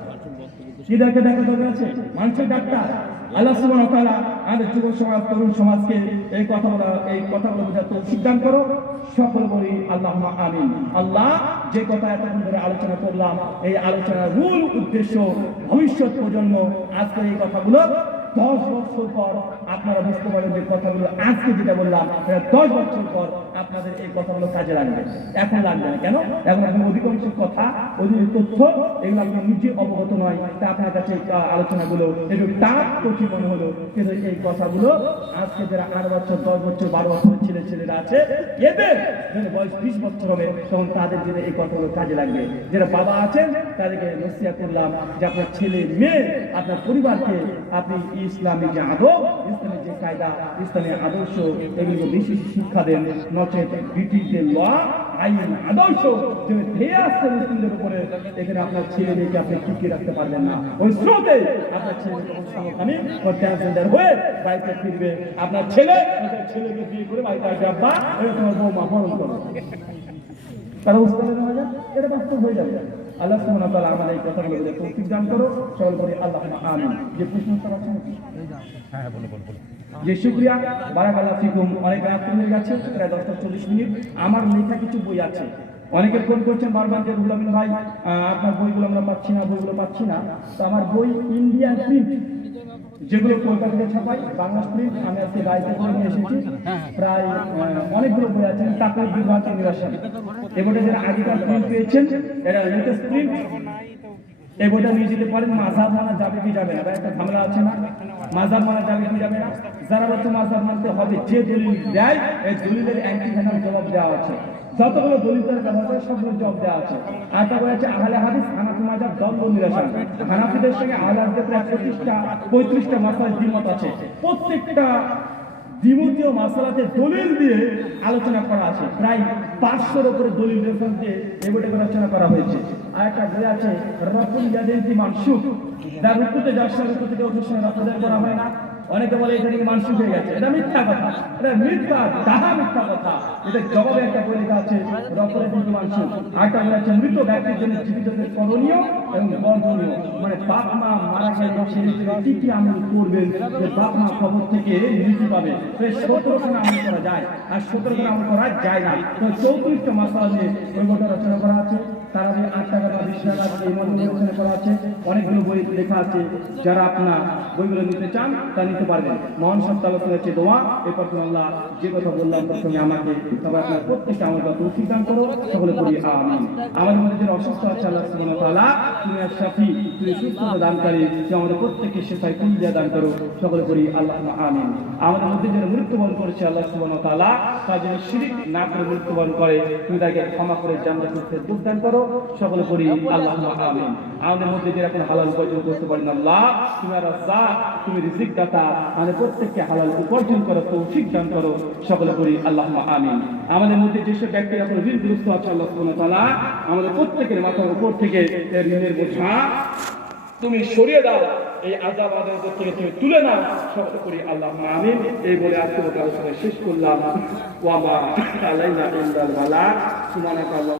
কি দেখা দরকার আছে? মানুষের ডাক্তার। আল্লাহ সুবহানাহু ওয়া তাআলা আমাদের যুব সমাজ, তরুণ সমাজকে এই কথাগুলো বোঝার তৌফিক দান করো। সকল বলি আল্লাহুম্মা আমিন। আল্লাহ, যে কথা এতক্ষণ ধরে আলোচনা করলাম, এই আলোচনার মূল উদ্দেশ্য ভবিষ্যৎ প্রজন্ম আজকে এই কথাগুলো 10 বছর পর আপনারা বুঝতে পারেন যে কথাগুলো আজকে যেটা বললাম, 10 বছর পর আপনাদের এই কথাগুলো কাজে লাগবে। এখন লাগবে না কেন? এখন আপনি অধিকাংশ কথা, অধিক তথ্য, এগুলো আপনি নিজে অবগত নয়, তা আপনার কাছে আলোচনাগুলো একটু টাফ কঠিন মনে হলো। কিন্তু এই কথাগুলো আজকে যারা 8 বছর, 10 বছর, 12 বছরের ছেলেরা আছে, এদের যদি বয়স 20 বছর হবে, তখন তাদের জন্য এই কথাগুলো কাজে লাগবে। যারা বাবা আছেন তাদেরকে নসিহত করলাম যে আপনার ছেলে মেয়ে, আপনার পরিবারকে আপনি ইসলামী যে আদব, ইসলামের যে কায়দা, ইসলামের আদর্শ, এগুলো বেশি শিক্ষা দেন। নচেত ব্রিটিশদের ল, আইন, আদর্শ যে ধেয়ে আসছে মুসলিমদের উপরে, এখানে আপনার ছেলে মেয়েকে আপনি টিকিয়ে রাখতে পারবেন না। ওই স্রোতে আপনার ছেলে ট্রান্সজেন্ডার হয়ে বাড়িতে ফিরবে। আপনার ছেলেকে বিয়ে করে বাড়িতে আসবে, আব্বা এটা তোমার বৌমা বরণ করো, তারা বুঝতে নেওয়া যায়, এটা বাস্তব হয়ে যাবে। আল্লাহ সুবহানাহু ওয়া তাআলা আমাদের এই কথাগুলো তৌফিক দান করো। সকল বলি আল্লাহুম্মা আমিন। যে প্রশ্নটা আছে, হ্যাঁ বলো। যে শুকরিয়া, বারাকাল্লাহ ফিকুম। অনেক রাত হয়ে গেছে, প্রায় 10:40 মিনিট। আমার লেখা কিছু বই আছে, অনেকে ফোন করছেন বারবার যে রুহুল আমিন ভাই, আপনার বইগুলো আমরা পাচ্ছি না। তো আমার বই ইন্ডিয়ান প্রিন্ট, যেগুলো কলকাতাতে ছাপাই, বাংলা প্রিন্ট আমি আজকে বাড়িতে করে নিয়ে এসেছি। প্রায় অনেকগুলো বই আছে। তারপরে বিভাগ ইউনিভার্সিটি এই বইটা যারা আগেকার প্রিন্ট পেয়েছেন, এটা লেটেস্ট প্রিন্ট। এই বইটা নিয়ে যেতে পারেন। মাযহাব মানা যাবে কি যাবে না, একটা ঝামেলা আছে না, মাযহাব মানা যাবে কি যাবে না। যারা বলছে মাযহাব মানতে হবে, যে দলিল দেয় এই দলিলের অ্যান্টিভেনাল জবাব দেওয়া আছে। যতগুলো দলিলের ব্যবহার করে সবগুলো জবাব দেওয়া আছে। আর তারপরে আছে আহলে হাদিস, হানাফি মাযহাব, দ্বন্দ্ব নিরসন। হানাফিদের সঙ্গে আহলে হাদিসদের প্রায় 35টা মাসআলায় দ্বিমত আছে। প্রত্যেকটা দ্বিমতীয় মাসআলাতে দলিল দিয়ে আলোচনা করা আছে। প্রায় 500-এর উপরে দলিল রেফারেন্স দিয়ে এই বইটা আলোচনা করা হয়েছে। আর একটা বই আছে রাফুল ইয়াদাইন ফি মানসুখ, যার রুকুতে যাওয়ার সময় রুকু থেকে ওঠার সময় রাফা করা হয় না, অনেকে বলে এটা নাকি মানসিক হয়ে গেছে, এটা মিথ্যা কথা, এটা মিথ্যা ডাহা মিথ্যা কথা। এটা জবাবে একটা বই লেখা আছে রপরের কিন্তু মানসিক, আরেকটা বলে আছে মৃত ব্যক্তির জন্য জীবিতদের করণীয় এবং বর্জনীয়, মানে বাপ মা মারা গেলে সেই কি কি আমল করবেন যে বাপ মা খবর থেকে মৃত্যু পাবে। তো 17খানা আমল করা যায় আর 17খানা আমল করা যায় না। তো 34টা মাসলা নিয়ে ওই বইটা রচনা করা আছে। তারা যে 8 টাকা বা 20 টাকা এই মধ্যে রচনা করা আছে। অনেকগুলো বই লেখা আছে, যারা আপনার বইগুলো নিতে চান তা নিতে পারবেন। মহান সত্তা আলোচনা হচ্ছে দোয়া। এরপর আল্লাহ যে কথা বললাম প্রথমে আমাকে তবে আপনার প্রত্যেকটা আমলটা তৌফিক দান করো, সকলে করি আমিন। আমাদের মধ্যে যারা অসুস্থ আছে আল্লাহ সুবহানাহু ওয়া তাআলা তুমি আশ-শাফি, তুমি সুস্থতা দানকারী, তুমি আমাদের প্রত্যেককে শিফায়ে কুল্লিয়া দান করো, সকলে করি আল্লাহুম্মা আমিন। আমাদের মধ্যে যারা মৃত্যুবরণ করেছে আল্লাহ সুবহানাহু ওয়া তাআলা তার জন্য শিরক না করে মৃত্যুবরণ করে তুমি তাকে ক্ষমা করে জান্নাতুল ফেরদৌস দান করো, সকলে করি আল্লাহুম্মা আমিন। আমাদের মধ্যে যারা এখন হালাল উপার্জন করতে পারেন আল্লাহ তুমি রাজ্জাক, তুমি রিজিক দাতা, আমাদের প্রত্যেককে হালাল উপার্জন করো তৌফিক দান করো, সকলে করি আল্লাহুম্মা আমিন। আমাদের মধ্যে যেসব ব্যক্তি এখন ঋণগ্রস্ত আছে আল্লাহ সুবহানাহু ওয়া তাআলা আমাদের প্রত্যেকের মাথার উপর থেকে এই ঋণের বোঝা তুমি সরিয়ে দাও, এই আযাব আমাদের থেকে তুমি তুলে নাও, সকলে করি আল্লাহুম্মা আমিন। এই বলে আজকের আলোচনা শেষ করলাম। ওয়া মা আলাইনা ইল্লাল বালাগ। সুবহানাকাল্লাহ।